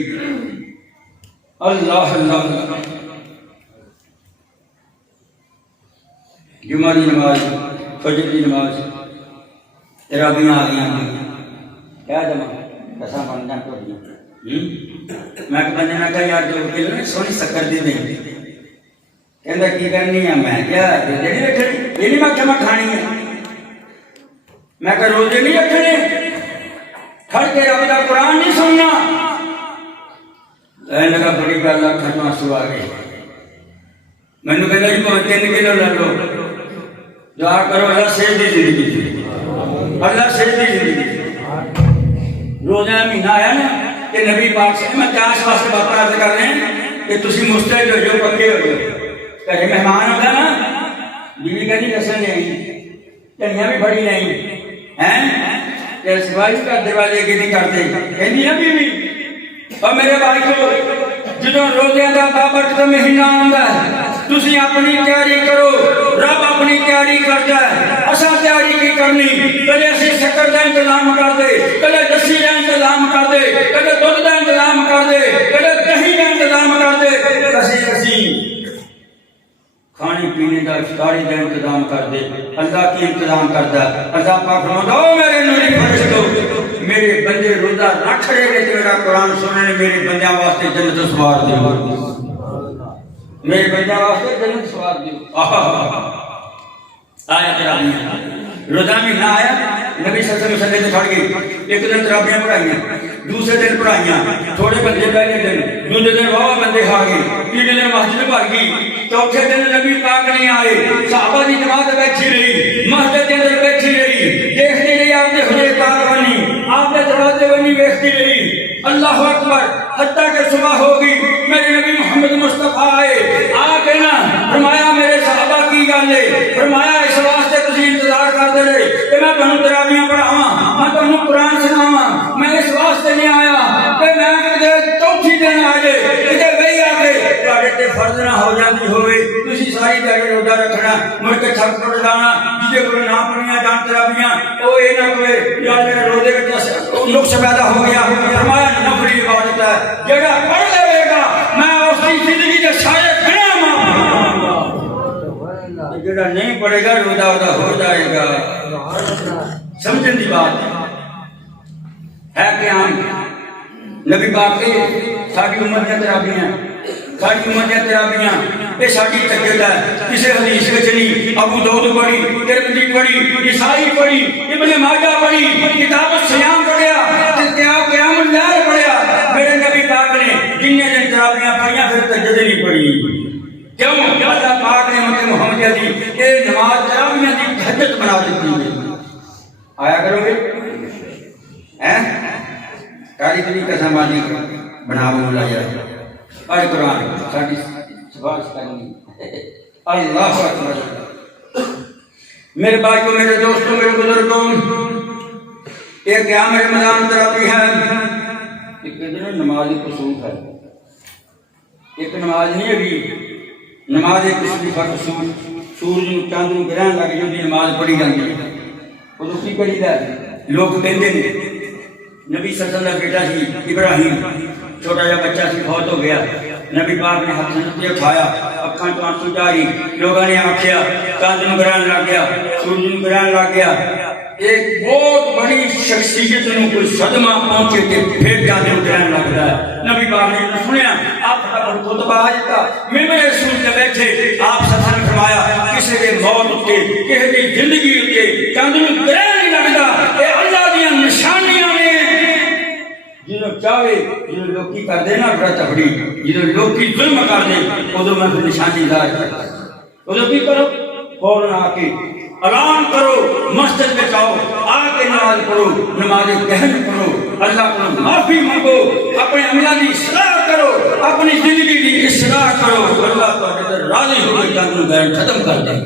اللہ اللہ۔ جمعہ دی نماز، فجر دی نماز، تراویح آ گئی کیا جمع کساں بن جان تو میں بندے نے کہا یار جو کہ سونی سکر دی نہیں کہندا کی کرنی ہے، میں کیا جڑی رکھنی یہ نہیں میں کہ میں کھانی ہے، میں کہ روزے نہیں رکھنے کھڑ کے رب دا قرآن نہیں سننا، اے لگا بڑی گل اکھاں چوں آنسو آ گئے، مینوں کہندا جی 3 کلو لے لو، دعا کرو اللہ صحت دی زندگی دی، اللہ صحت دی زندگی دی۔ روزہ مہینہ آیا نا کہ نبی پاک سے میں چاس واسطے بات عرض کر رہے ہیں کہ تسی مستعد ہو جو پکے ہو جو، گھر مہمان ہوتا نا بیوی کہنی رسن نہیں دھنیا بھی بڑی نہیں ہیں سوائی کا دروازے کی نہیں کرتے کہنی ہے بیوی۔ اور میرے بھائی کو جدوں روزے دا بابرکت مہینہ آندا ہے تسی اپنی تیاری کرو، رب اپنی تیاری کرتا ہے، اساں تیاری کی کرنی، کدے اسی شکر دا انتظام کر دے، کدے لسی دا انتظام کر دے، کدے دودھ دا انتظام کر دے، کدے دہی دا انتظام کر دے، اسی کھانے پینے کا افطاری کا انتظام کر دے، اللہ کی انتظام کرتا ہے۔ اللہ پاک فرماتا ہے میرے نوری فرشتو میرے بندے روزہ رکھ رہے ہیں تو میرا قرآن سننے میرے بندیاں واسطے جنت سوار دیو، میرے بندیاں واسطے جنت سوار دیو۔ آیا تراویح روزہ مہینہ آیا، نبی صلی اللہ علیہ وسلم سے کھڑ گئی، ایک دن تراویح پڑھائیاں، دوسرے دن پڑھائیاں، تھوڑے بندے پہلے دن، دوسرے دن واہ بندے آ گئے، تیسرے دن مسجد بھر گئی، چوتھے دن نبی پاک نہیں آئے، صحابہ کی جماعت بیٹھی رہی، مسجد کے اندر بیٹھی رہی، دیکھتی رہی آپ نے حجرے پاک بنی، آپ نے دروازے بنی دیکھتی رہی، اللہ اکبر، حتیٰ کہ صبح ہوگی، میرے نبی محمد مصطفیٰ آئے، آ کے نا فرمایا میرے صحابہ کی گل ہے، فرمایا اس واسطے تسی انتظار کرتے رہے کہ میں تمہیں تراویح پڑھاواں، میں تمہیں قرآن سناواں، میں اس واسطے نہیں آیا کہ میں کدے چوتھی دن آ جائے کدے وہی آ کے تہاڈے تے فرض نہ ہو جاندی ہوئے، تسی ساری دیہڑی روزہ رکھنا، مڑ کے تھک ٹر جانا، جہدے کول نہ پڑھیاں جان تراویح او اے نہ کوئے یار میرے روزے وچ نقص پیدا ہو گیا۔ فرمایا نفلی عبادت ہے، جڑا پڑھ لے گا میں اس کی زندگی کے سارے گناہ معاف کر دوں گا، جڑا نہیں پڑھے گا روزہ ادا ہو جائے گا۔ سمجھن دی بات ہے کہ ہم نبی پاک کے ساری امت دے تراویح ساری امت دے تراویح یہ ساری تقید ہے، کسی حدیث وچ نہیں، ابو داؤد پڑھی، ترمذی پڑھی، نسائی پڑھی، ابن ماجہ پڑھی، کتاب الصیام پڑھیا، کتاب قیام اللیل پڑھیا، میرے نبی پاک نے جن دن تراویح پڑھیاں پھر تہجد نہیں پڑھی، کیوں؟ اللہ پاک نے امت محمدیہ دی یہ نماز تراویح دی تہجد بنا دیتی ہے۔ آیا کرو گے کاری تری قسم بازی بنا مولا جائے پڑھ قرآن ساری سفارش کرنی اللہ اکبر میرے بھائیوں میرے دوستوں میرے بزرگوں ایک قیام رمضان تراویح ہے ایک دن نماز کسوف ہے ایک نماز نہیں ہے نماز کسوف ہے کسوف سورج نو چاند نو گرہن لگ جاندی نماز پڑھی جاندی ہے وہ کی کری دا لوگ کہندے نے نبی صلی اللہ علیہ وسلم کا بیٹا سی ابراہیم چھوٹا جا بچہ سی فوت ہو گیا نبی پاک نے ہاتھ سے اٹھایا اکھاں تو آنسو جاری لوگوں نے آکھیا چاند نو گرہن لگ گیا سورج نو گرہن لگ گیا ایک بہت بڑی شخصیت نو کوئی صدمہ پہنچے کہ پھر چاند نو گرہن لگتا ہے نبی پاک نے سنیا آپ فٹافٹ خطبہ آ جاتا ممبر رسول تے بیٹھے آپ سبحان نے فرمایا کسی کے موت اتے کسی کی زندگی اتے چاند نو گرہن نہیں لگتا اے اللہ دی نشانیاں نے جنہوں چاہے جنہوں لوکی کر دے نا بڑا تفڑی جنہوں لوکی ظلم کر دے ادھو میں پھر نشانی دار کرتا ادھو کی کرو فوراً آ کے اعلان کرو مسجد میں جاؤ آ کے نماز پڑھو نماز گہن پڑھو اللہ کو معافی مانگو اپنے عملہ کی اصلاح کرو اپنی زندگی کی اصلاح کرو اللہ تو اگر راضی ہو گئی جان کو گہن ختم کر دے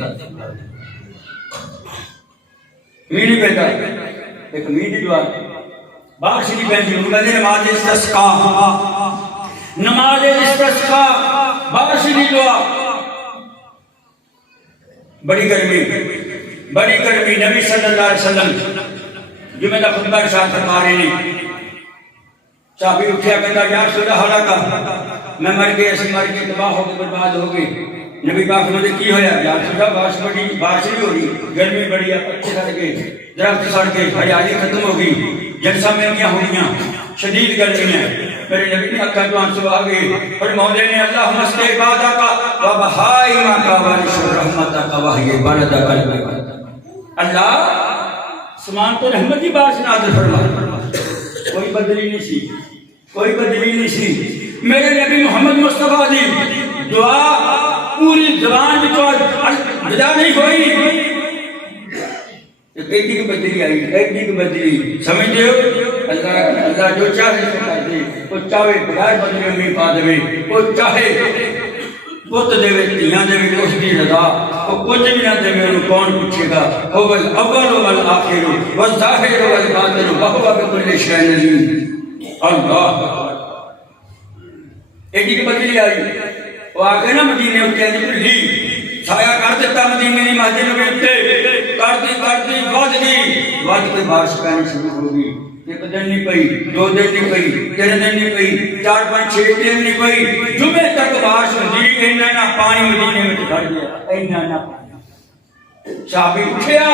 میری بیٹا ایک میری دعا باغ شریف ہے جو نماز استسقاء نماز استسقاء باغ شریف دعا بڑی گرمی نبی صلی اللہ علیہ وسلم جمعہ کا خطبہ ارشاد فرما رہے ہیں صحابی اٹھیا کہتا یا رسول اللہ ہلاکا میں مر گئے ایسے مر گئے تباہ ہو گئے برباد ہو گئے نبی پاک نے کی ہویا یا رسول اللہ بارش نہیں ہو رہی گرمی بڑی ہے پچھے سڑ گئے درخت سڑ گئے ہریالی ختم ہو گئی جلسہ مہنگیاں ہو گیا شدید گرمی ہے میرے نبی نے اکھا تو آنسو آ گئے اور مولا نے اللہ مستے عبادہ کا وبہائی ماں کا وارث رحمتہ کا وحی بلدہ قلب اللہ سمان تو رحمت ہی بارش نازل فرما کوئی بدلی نہیں سی کوئی بدلی نہیں سی میرے نبی محمد مصطفیٰ دی دعا پوری زبان بھی تو جدا نہیں ہوئی ایک کی بدلی آئی ایک کی بدلی سمجھتے ہو اللہ جو چاہے سو کر دے وہ چاہے بغیر بدلی میں پا دے وہ چاہے پت دے دھیاں دے اس کی رضا وہ کچھ بھی نہ دے انہوں کون پوچھے گا اول والآخر والظاہر والباطن وهو بكل شيء علیم اللہ ایک کی بدلی آئی وہ آگے نا مدینے اٹھے لی چھایا کر دیتا مدینے کی مسجد میں اٹھے کر دی وج کے بارش پہنی شروع ہوگی ایک دن نہیں پئی دو دن نہیں پئی تین دن نہیں پئی 4 5 6 دن نہیں پئی جمعے تک بارش ہوندی اینا نہ پانی مدینے میں بھر گیا اینا نہ پانی صحابی اٹھیا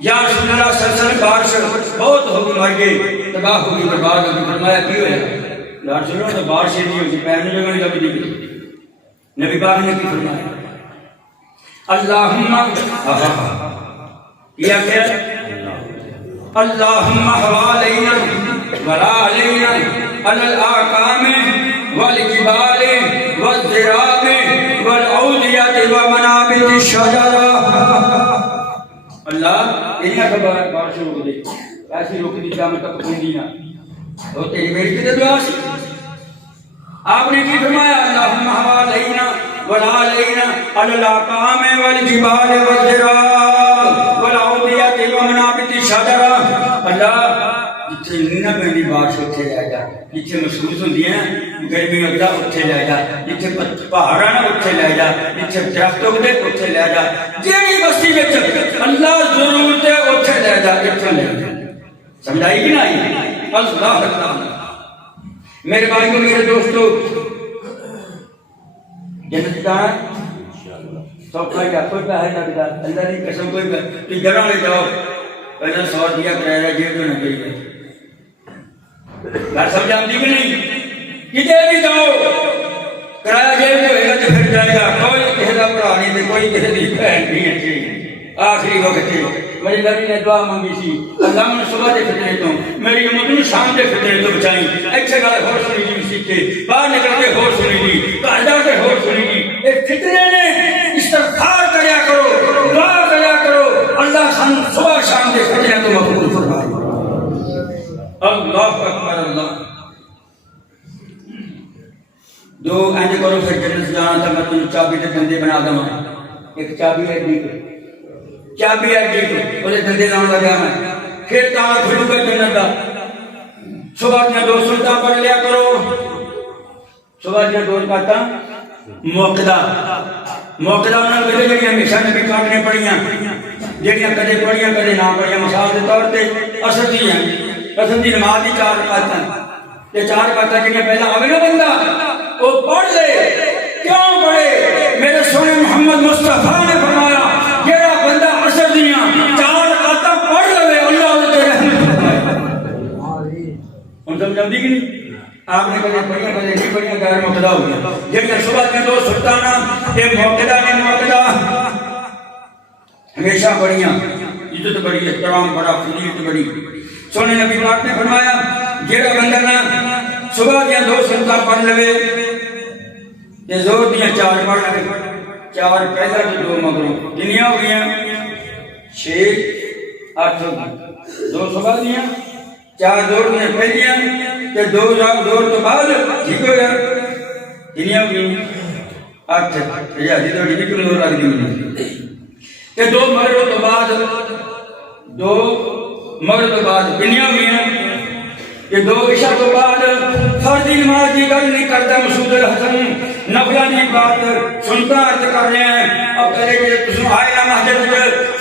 یا رسول اللہ صلی اللہ علیہ وسلم بارش بہت ہوگی مر گئے تباہ ہوگی برباد ہوگی فرمایا کی ہویا یا رسول اللہ بارش نہیں ہوگی پہنے جگہ نہیں لگی دی نبی پاک نے کی فرمایا اللہم کیا کیا اللہم حوالینا ولا علینا علی الآقام والجبال والذراب والعودیت ومنابت الشجر اللہ انہا کا بارش روک دے ایسی روک دی جامع تک پھوندی نہ تو تیری میری کی دعا سی آپ نے کی فرمایا اللہم حوالینا ولا علینا علی الآقام والجبال والذراب والعودیت ومنابت الشجر اللہ جتھے نہ پہنی بارش اتھے لے جا جتھے محسوس ہوندی ہیں گرمی ہوتا اتھے لے جا جتھے پہاڑاں اتھے لے جا جتھے درخت اگدے اتھے لے جا جیڑی بستی وچ اللہ ضرورت ہے اتھے لے جا اتھے لے جا سمجھائی کہ نہیں اللہ میرے بھائیوں میرے دوستو جنت جانا سوکھا یا کوئی پہ ہے نہ اللہ کی قسم کوئی پہ تو جگہ لے جاؤ پہلے 100 دیا کرایہ جیب میں نہ چاہیے گھر سمجھ آتی کہ نہیں کدھے بھی جاؤ کرایہ جیب میں ہوئے گا تو پھر جائے گا کوئی کسی کا بڑھا نہیں دے کوئی کسی کی بہن نہیں ہے آخری وقت میری نبی نے دعا مانگی سی اللہ نے صبح دے فتنے تو میری امت نے شام دے فتنے تو بچائیں اچھے گل ہور سنی جی سیکھے باہر نکل کے ہور سنی جی قاعدہ سے ہور سنی جی ایک فتنے نے استغفار کریا کرو دعا کریا کرو اللہ سن صبح شام دے فتنے تو مقبول فرمائے اللہ اکبر اللہ دو اینج کرو پھر جنت جانا تو میں تمہیں چابی دے دندے بنا دوں. ایک چابی ہے جی چابی ہے جی کو وہ دندے لاؤں لگا میں پھر تالا کھلو گا جنت دا. صبح دیا 2 سنتاں پڑھ لیا کرو. صبح دیا 2 رکعتاں موقدہ انہاں کدے جڑیاں ہمیشہ نبی پاک نے پڑھیاں جڑیاں کدے پڑھیاں کدے نہ پڑھیاں. مثال کے طور تے اصل دی ہیں اصل دی نماز دی 4 رکعتاں تے 4 رکعتاں جڑیاں پہلا آوے نا بندہ وہ پڑھ لے. کیوں پڑھے؟ میرے سونے محمد مصطفیٰ نے فرمایا جڑا بندہ اصل دیاں 4 رکعتاں پڑھ لے اللہ دے رحمت فرمائے. ہن سمجھ آندی کہ نہیں؟ آپ نے کدے پڑھیاں کدے نہیں پڑھیاں غیر موقدہ ہو گیا. جڑیاں صبح کے 2 سلطانہ یہ موقدہ نے موقدہ ہمیشہ پڑھیاں عزت بڑی احترام بڑا فضیلت بڑی. سونے نبی پاک نے فرمایا جڑا بندہ نا صبح دیا 2 سنتاں پڑھ لے تے زور دیا 4 پڑھ لے. 4 پہلا تے 2 مگروں کتنیاں ہو گئیاں 6 8 2 صبح دیا 4 زور دیا پہلیاں تے 2 زور تو بعد ٹھیک ہو گیا کتنیاں ہو گئیں 8. یا جی تو ٹھیک زور لگ دی مجھے تے 2 مغرب تو بعد 2 مغرب تو بعد کتنیاں ہو گئیں کہ 2 عشاء تو بعد. فرضی نماز کی گل نہیں کرتا مسعود الحسن نفلہ کی بات سنتا عرض کر رہے ہیں. اب کرے کہ تم آئے نا مسجد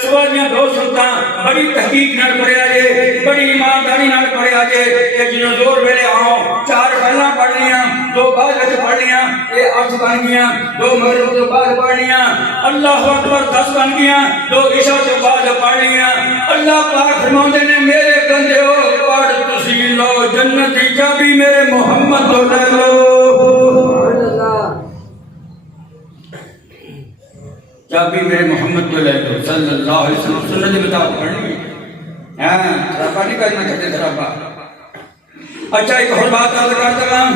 صبح دیا 2 سنتا بڑی تحقیق نال پڑھیا جے بڑی ایمانداری نال پڑھیا جے کہ جنوں زور ویلے آؤ 4 پہلا پڑھ لیاں 2 بعد وچ پڑھ لیاں یہ 8 بن گیاں 2 مغرب تو بعد پڑھ لیاں اللہ اکبر 10 بن گیاں 2 عشاء تو بعد پڑھ لیاں. اللہ پاک فرماندے نے میرے بندیو پڑھ تسی لو جنت دی چابی میرے محمد تو لے لو. چابی میرے محمد تو لے لو صلی اللہ علیہ وسلم. سنت کے مطابق پڑھنی ہے ہاں خرابہ نہیں کرنا چاہتے خرابہ. اچھا ایک اور بات عرض کر دوں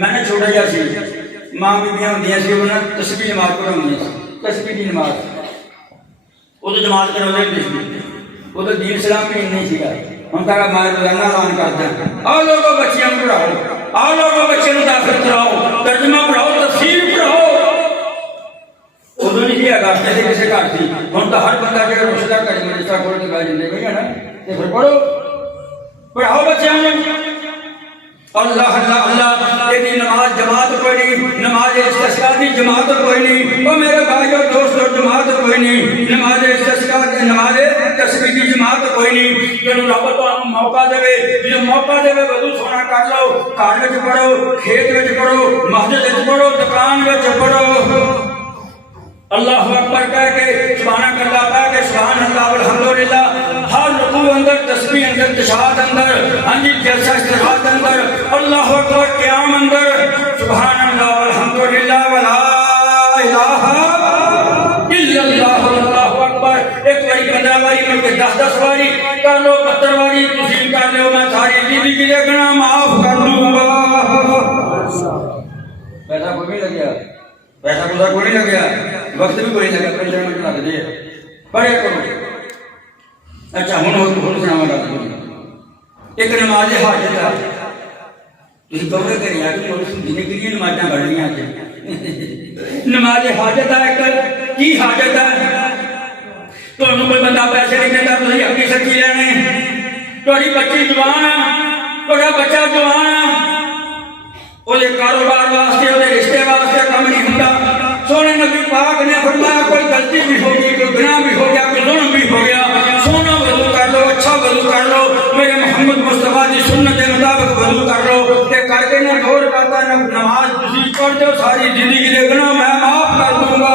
میں نے چھوٹا جا سی ماں بیبیاں ہوندیاں سی انہاں تسبیح نماز پڑھاؤندیاں سی تسبیح دی نماز وہ تو جماعت کراؤندے نہیں سی وہ تو دین اسلام بھی نہیں سی گا. ہم کہا میں روزانہ اعلان کرتا ہوں آؤ لوگوں بچیاں پڑھاؤ آؤ لوگوں بچے نوں داخل کراؤ ترجمہ پڑھاؤ تفسیر پڑھاؤ. ادو نہیں کیا گا کسی گھر تھی ہوں تو ہر بندہ جو روشدہ کری مجلسہ کھول کے بیٹھ جاندے بھئی ہے نا تے پھر پڑھو پڑھاؤ بچیاں نوں. اللہ اللہ اللہ یہ نماز جماعت کوئی نہیں نماز استسقاء دی جماعت کوئی نہیں. وہ میرے بھائیو دوستو جماعت کوئی نہیں نماز استسقاء دی نماز تسبیح دی جماعت کوئی نہیں. جنوں رب تانوں موقع دے جے موقع دے وضو سونا کر لو گھر وچ پڑھو کھیت وچ پڑھو مسجد وچ پڑھو دکان وچ پڑھو. اللہ اکبر کہہ کے سبحان اللہ کہہ کے سبحان اللہ والحمدللہ ہر رکوع اندر تسبیح اندر تشہد اندر ہاں جی جلسہ استراحت اندر اللہ اکبر قیام اندر سبحان اللہ والحمدللہ ولا الہ الا اللہ اللہ اکبر. ایک باری 15 باری مل کے 10 باری کر لو 72 باری تسی کر لو میں ساری زندگی دے گناہ معاف کر دوں گا. پیسہ کوئی نہیں لگیا پیسہ پوسا کوئی نہیں لگیا وقت بھی کوئی نہیں لگا 15 منٹ لگ دے پڑھے کرو. اچھا ہوں سناواں گا ایک نماز حاجت ہے تھی کمرے کریں جنہیں کہڑی نمازاں پڑھنیاں نماز حاجت ہے ایک کی حاجت ہے تمہیں کوئی بندہ پیسے نہیں دیتا تھی اگلی سچی لینے تھوڑی بچی جوان ہے تھوڑا بچہ جوان ہے وہ کاروبار واسطے وہ رشتے واسطے کم نہیں ہوتا. سونے نبی پاک نے فرمایا کوئی غلطی بھی ہوگی کوئی گناہ بھی ہو گیا کوئی ظلم بھی ہو گیا سونا وضو کر لو اچھا وضو کر لو میرے محمد مصطفیٰ کی سنت کے مطابق وضو کر لو کہ کر کے نہ دور کرتا نماز تسی پڑھ دو ساری زندگی دے گناہ میں معاف کر دوں گا.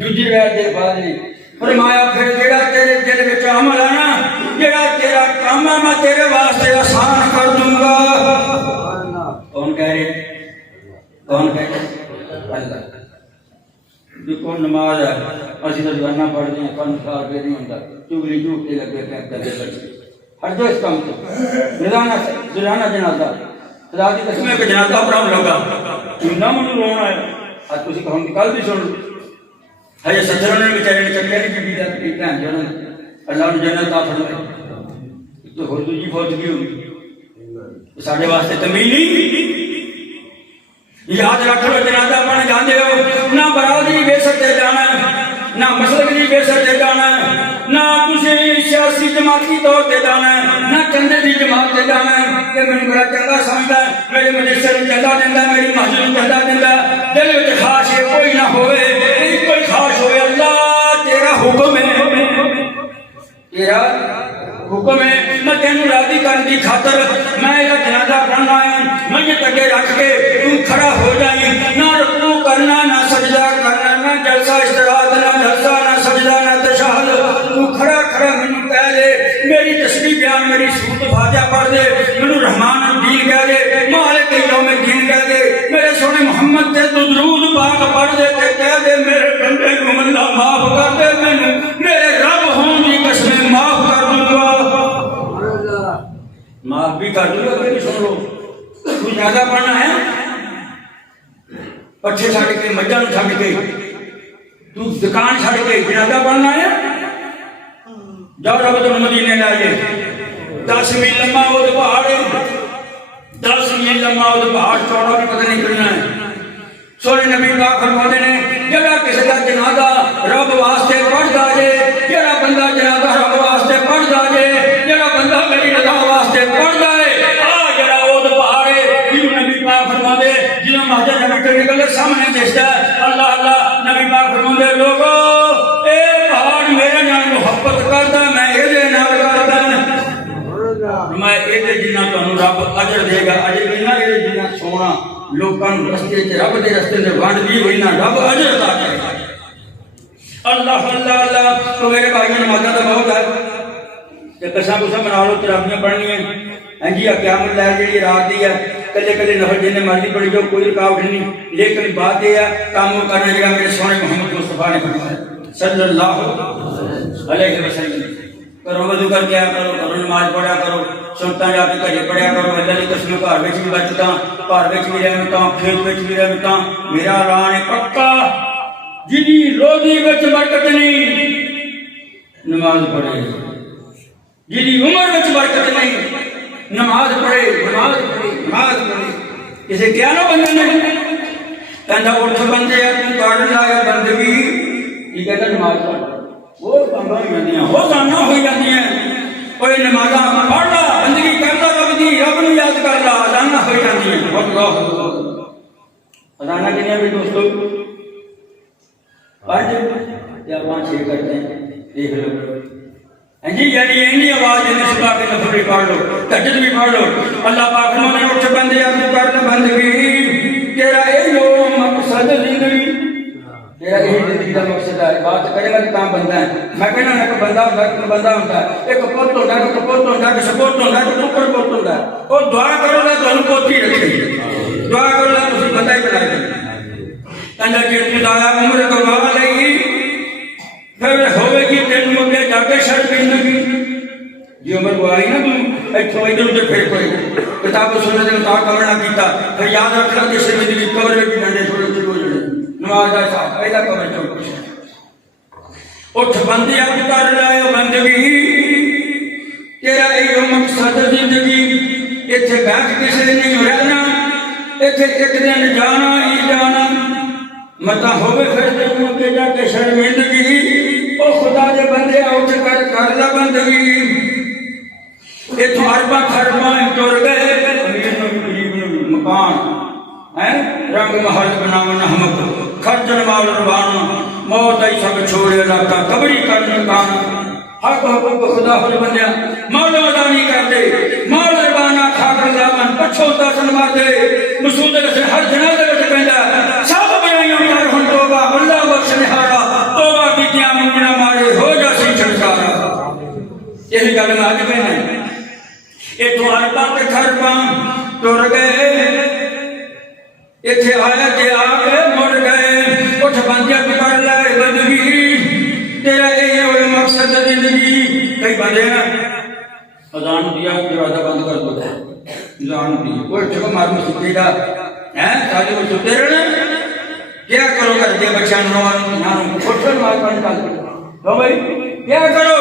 دوجی ویت دے بعد فرمایا پھر جڑا تیرے دل وچ عمل ہے نا جڑا تیرا کام ہے میں تیرے واسطے آسان کر دوں گا. کون کہہ رہے کون کہہ رہے اللہ جو کون نماز ہے اسی تو جوانا پڑھتے ہیں کون خار پہ نہیں ہوتا چگلی جھوٹے لگے پہ ہر جو اس کام تو روزانہ جنازہ خدا کی قسم ہے کہ جنازہ پڑھاؤں لگا نہ منو رونا ہے آج کسی کو ہم نکال بھی سن ہے سچروں نے بیچارے نے چکیا نہیں بیٹی دا پیٹا ہے جو اللہ نے جنت عطا فرمائی تو ہر دوجی فوج کی ہوگی ساڈے واسطے تمیل نہیں یاد رکھ لو جنازہ پڑھن جاندے ہو نہ برادری بیسر تے جانا نہ مسلک دی بیسر تے جانا نہ تسی سیاسی جماعتی طور تے جانا نہ چندے دی جماعت تے جانا کہ میں بڑا چنگا سمجھدا میرے مدرسے نوں چندا دیندا میری مسجد نوں چندا دیندا دل وچ خواہش کوئی نہ ہوئے کوئی خواہش ہوئے اللہ تیرا حکم ہے تیرا حکم ہے میں تینوں راضی کرنے کی خاطر میں یہ جنازہ پڑھنا آیا میں یہ تگے رکھ کے تو کھڑا ہو جائیں نہ رکوع کرنا نہ سجدہ کرنا نہ جلسہ استراحت نہ جلسہ نہ سجدہ نہ تشہد تو کھڑا کھڑا مینوں کہہ دے میری تسبیح بیان میری سورت فاتحہ پڑھ دے مینوں رحمان الدین کہہ دے مالک یوم الدین کہہ دے میرے سونے محمد تے تو درود پاک پڑھ دے تے کہہ دے میرے بندے کو اللہ معاف کر دے مینوں میرے رب ہون دی قسم معاف کر دوں معاف بھی کر دوں اگر نہیں سن لو کوئی جنازہ پڑھنا ہے پچھے چھڑ کے مجھا چھڑ کے تو دکان چھڑ کے جنازہ پڑھنا ہے جاؤ رب تو مدینے لائے 10 میل لمبا وہ پہاڑ 10 میل لمبا وہ پہاڑ چوڑا بھی پتہ نہیں کرنا ہے سونے نبی پاک فرماتے ہیں جڑا کسی کا جنازہ رب واسطے پڑھدا جے جڑا بندہ جنازہ رب واسطے پڑھدا جے جڑا بندہ میری رضا واسطے پڑھدا ہے جڑا وہ پہاڑ ہے جنوں نبی پاک فرماتے جنوں مہجر نبی کے نکلے سامنے دیکھتا ہے اللہ اللہ نبی پاک فرماتے لوگو اے پہاڑ میرے نال محبت کردا میں اے دے نال کردا میں اے دے جنہ تانوں رب اجر دے گا اجر نہ اے جنہ سونا لوکاں رستے تے رب دے رستے تے وانڈ دی ہوئی نہ رب اجر عطا کرے گا اللہ اللہ اللہ تو میرے بھائیوں نمازاں دا بہت ہے تے کساں کساں بنا لو تراویحاں پڑھنیاں ہاں جی قیام الليل جڑی رات دی ہے کلے کلے نفل جنے مرضی پڑھی جو کوئی رکاوٹ نہیں لیکن بات یہ ہے کام کرنا جڑا میرے سونے محمد مصطفیٰ نے فرمایا صلی اللہ علیہ وسلم کرو وضو کر کے آیا کرو کرو نماز پڑھا کرو سنتا جا کے گھر پڑھیا کرو اللہ کی قسم گھر وچ بھی بچتا گھر وچ بھی رحمتاں کھیت وچ بھی رحمتاں میرا اعلان ہے پکا جدی روزی وچ برکت نہیں نماز پڑھے جدی عمر وچ برکت نہیں نماز پڑھے نماز پڑھے نماز پڑھے اسے کیا نہ بندے نے کہندا اٹھ بندے تو کر لایا بندگی یہ کہتا نماز پڑھ وہ بندہ ہو جاندیاں ہو جانا ہو جاندیاں اوے نمازاں پڑھ لا بندگی کردا رب دی رب نوں یاد کر لا اذاناں ہو جاندیاں اللہ اذاناں کتنی بھی دوستو 5 یا 5 کرتے ہیں دیکھ لو جی یعنی اتنی آواز ہے صبح کے نفل بھی پڑھ لو تہجد بھی پڑھ لو اللہ پاک نے اٹھ بندے تو کر بندگی تیرا یہ مقصد زندگی تیرا یہی زندگی کا مقصد ہے بات کرے گا کہ کام بندہ ہے میں کہنا ہے کہ بندہ ہوتا ہے بندہ ہوتا ہے ایک پوت ہوتا ہے کہ پوت ہوتا ہے کہ سپوت ہوتا ہے کہ ٹکر پوت ہوتا ہے اور دعا کرو گا تو ہم پوت ہی رکھے دعا کرو گا تو بندہ ہی بنائے گا کہنا کہ خدایا عمر گوا لئی پھر ہوئے گی تین مکے جا کے شر زندگی جی عمر گوائی نا تم ایتھوں ادھر ادھر پھر پڑے کتاب و سنت کے مطابق عمل نہ کیتا پھر یاد رکھنا کہ زندگی قبر میں بھی ڈنڈے چھوڑے شروع ہو جانے نماز دا صاحب پہلا قبر چوک اٹھ بندے اب کر لائے بندگی تیرا یہ مقصد زندگی ایتھے بیٹھ کسے نہیں رہنا ایتھے ایک دن جانا ہی جانا متا ہوئے پھر دنوں کے جا کے شرمندگی او خدا دے بندے اٹھ کر لا بندگی ایتھوں ارباں خرباں ٹر گئے مکان ہے رنگ محل بناون ہمک خرچن مال روان موت ای سب چھوڑے علاقہ قبری کرن کان حق حقوق خدا ہو بندیا مولا ادا نہیں کرتے مولا ربانا خاکر زامن پچھو دسن مار دے مسعود سے ہر جنازے وچ کہندا سب بنائیاں کر ہن توبہ اللہ بخش نہارا توبہ کیتیاں منگنا مارے ہو جا سی چھڑکارا یہی گل میں اج کہنا ہے ایتھوں ارباں تے خرباں ٹر گئے ایتھے آیا تے آ کے مڑ گئے اٹھ بندے کر لائے بندگی تیرا یہ مقصد زندگی کئی بندے نا اذان دیا دروازہ بند کر دو اذان دی کوئی جگہ مار میں ستے دا ہیں سارے کو ستے رہنا کیا کرو کر دے بچیاں نو چھوٹے مار کر نکال دو بھائی کیا کرو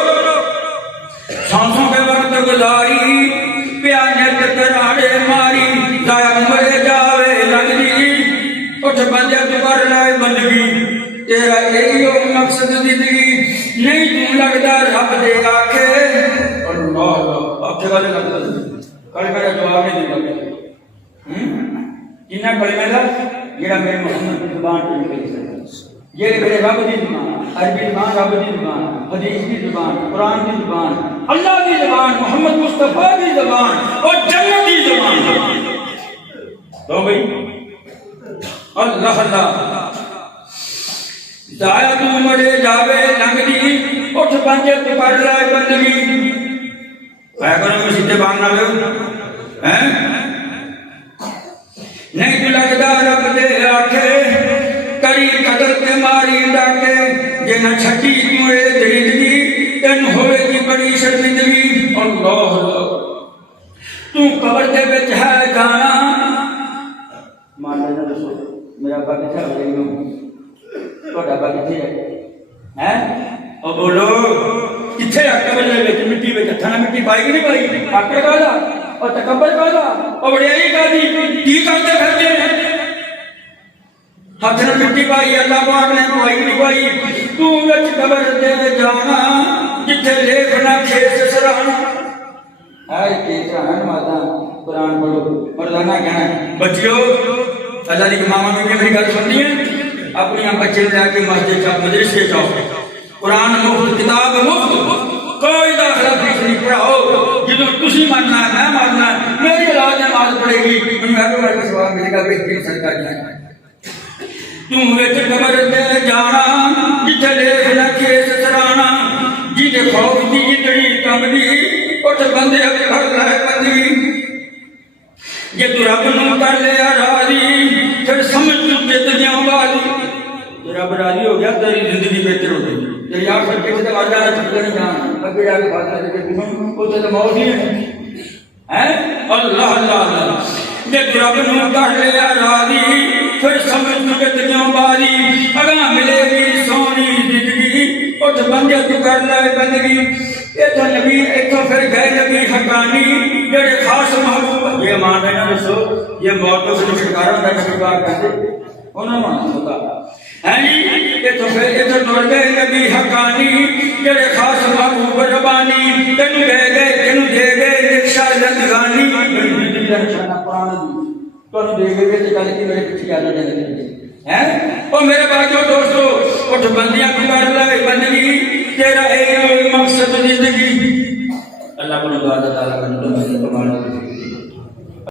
سانسوں کے وقت گزاری پیانت کراڑے ماری ضائع عمر جاوے لگدی بندیا تو کر لائے بندگی تیرا یہی ہو مقصد زندگی نہیں تو لگتا رب دے آکھے اللہ آکھے والے لگتا کلمہ کا جواب نہیں دیتا جنہ کلمہ کا جڑا میرے محمد کی زبان پہ نکل سکتا یہ میرے رب دی زبان عربی زبان رب دی زبان حدیث کی زبان قرآن کی زبان اللہ کی زبان محمد مصطفیٰ کی زبان اور جنت کی زبان تو بھئی اللہ اللہ ضائع تو مرے جاوے لنگدی اٹھ بنجے تو کر لائے بندگی کہا کرو میں سیدھے بانگنا لے نہیں تو لگتا رب دے آکھے کری قدر تے ماری ڈاکے جنہ چھٹی تمہیں زندگی تن ہوئے کی بڑی شرمندگی اللہ اللہ تو قبر دے وچ ہے جانا مان لینا دسو میرا ابا کتنے ہو گئی ہوں تو ابا کتنے ہے اور بولو کتنے قبر دے وچ مٹی وچ ہتھاں مٹی پائی کہ نہیں پائی آکڑ کہدا اور تکبر کہدا اور بڑیائی کہدی کی کرتے پھرتے ہیں ہاتھ نے مٹی پائی اللہ پاک نے پائی نہیں پائی تو وچ قبر دے جانا جتھے لیکھ نہ کھیس سرانا ہے کہ جہان ماتا قرآن پڑھو مردانہ کہنا ہے بچیو اللہ کی ماما بھی میری گل سننی ہے اپنی بچے لے کے مسجد کا مدرسے جاؤ قرآن مفت کتاب مفت کوئی داخلہ فیس نہیں پڑھاؤ جدوں تسی ماننا ہے میں ماننا ہے میری اولاد نماز پڑھے گی میں ہر کے سوال ملے گا بہترین سرکار جائے تو وچ قبر دے جانا جتھے لیکھ نہ کھیس سرانا جی خوف دی جتڑی کمدی اٹھ بندے گھر لائے بندگی یہ تو رب نو کر لیا راضی پھر سمجھ تو جت جاؤں بازی تو رب راضی ہو گیا تیری زندگی بہتر ہو گئی تیری آخر کسی سے مار جانا چھوٹا نہیں جانا اگے جا کے فاصلہ دے کے اسے تو موت ہی ہے اللہ اللہ اللہ یہ تو رب نو کر لیا راضی پھر سمجھ تو جت جاؤں بازی اگاں ملے گی سونی زندگی اٹھ بندے تو کر لائے بندگی ایتھا نبی ایتھا پھر گئے نبی حقانی جڑے خاص محبوب یہ مان رہے ہیں دوستو یہ موتوں سے چھٹکارا دا چھٹکار کہتے انہوں مان ہوتا ہے جی ایتھا پھر ایتھا دور گئے نبی حقانی جڑے خاص محبوب ربانی تنو گئے گئے تنو دے گئے نقشہ زندگانی زندگی کا نشانہ قرآن دی تو دے گئے کہ کل کی میرے پیچھے آنا جانے ہیں اور میرے بھائیو دوستو اٹھ بندیاں کو کر لائے بندگی تیرا اے مقصد زندگی اللہ کو دعا تعالیٰ کا نظام ہے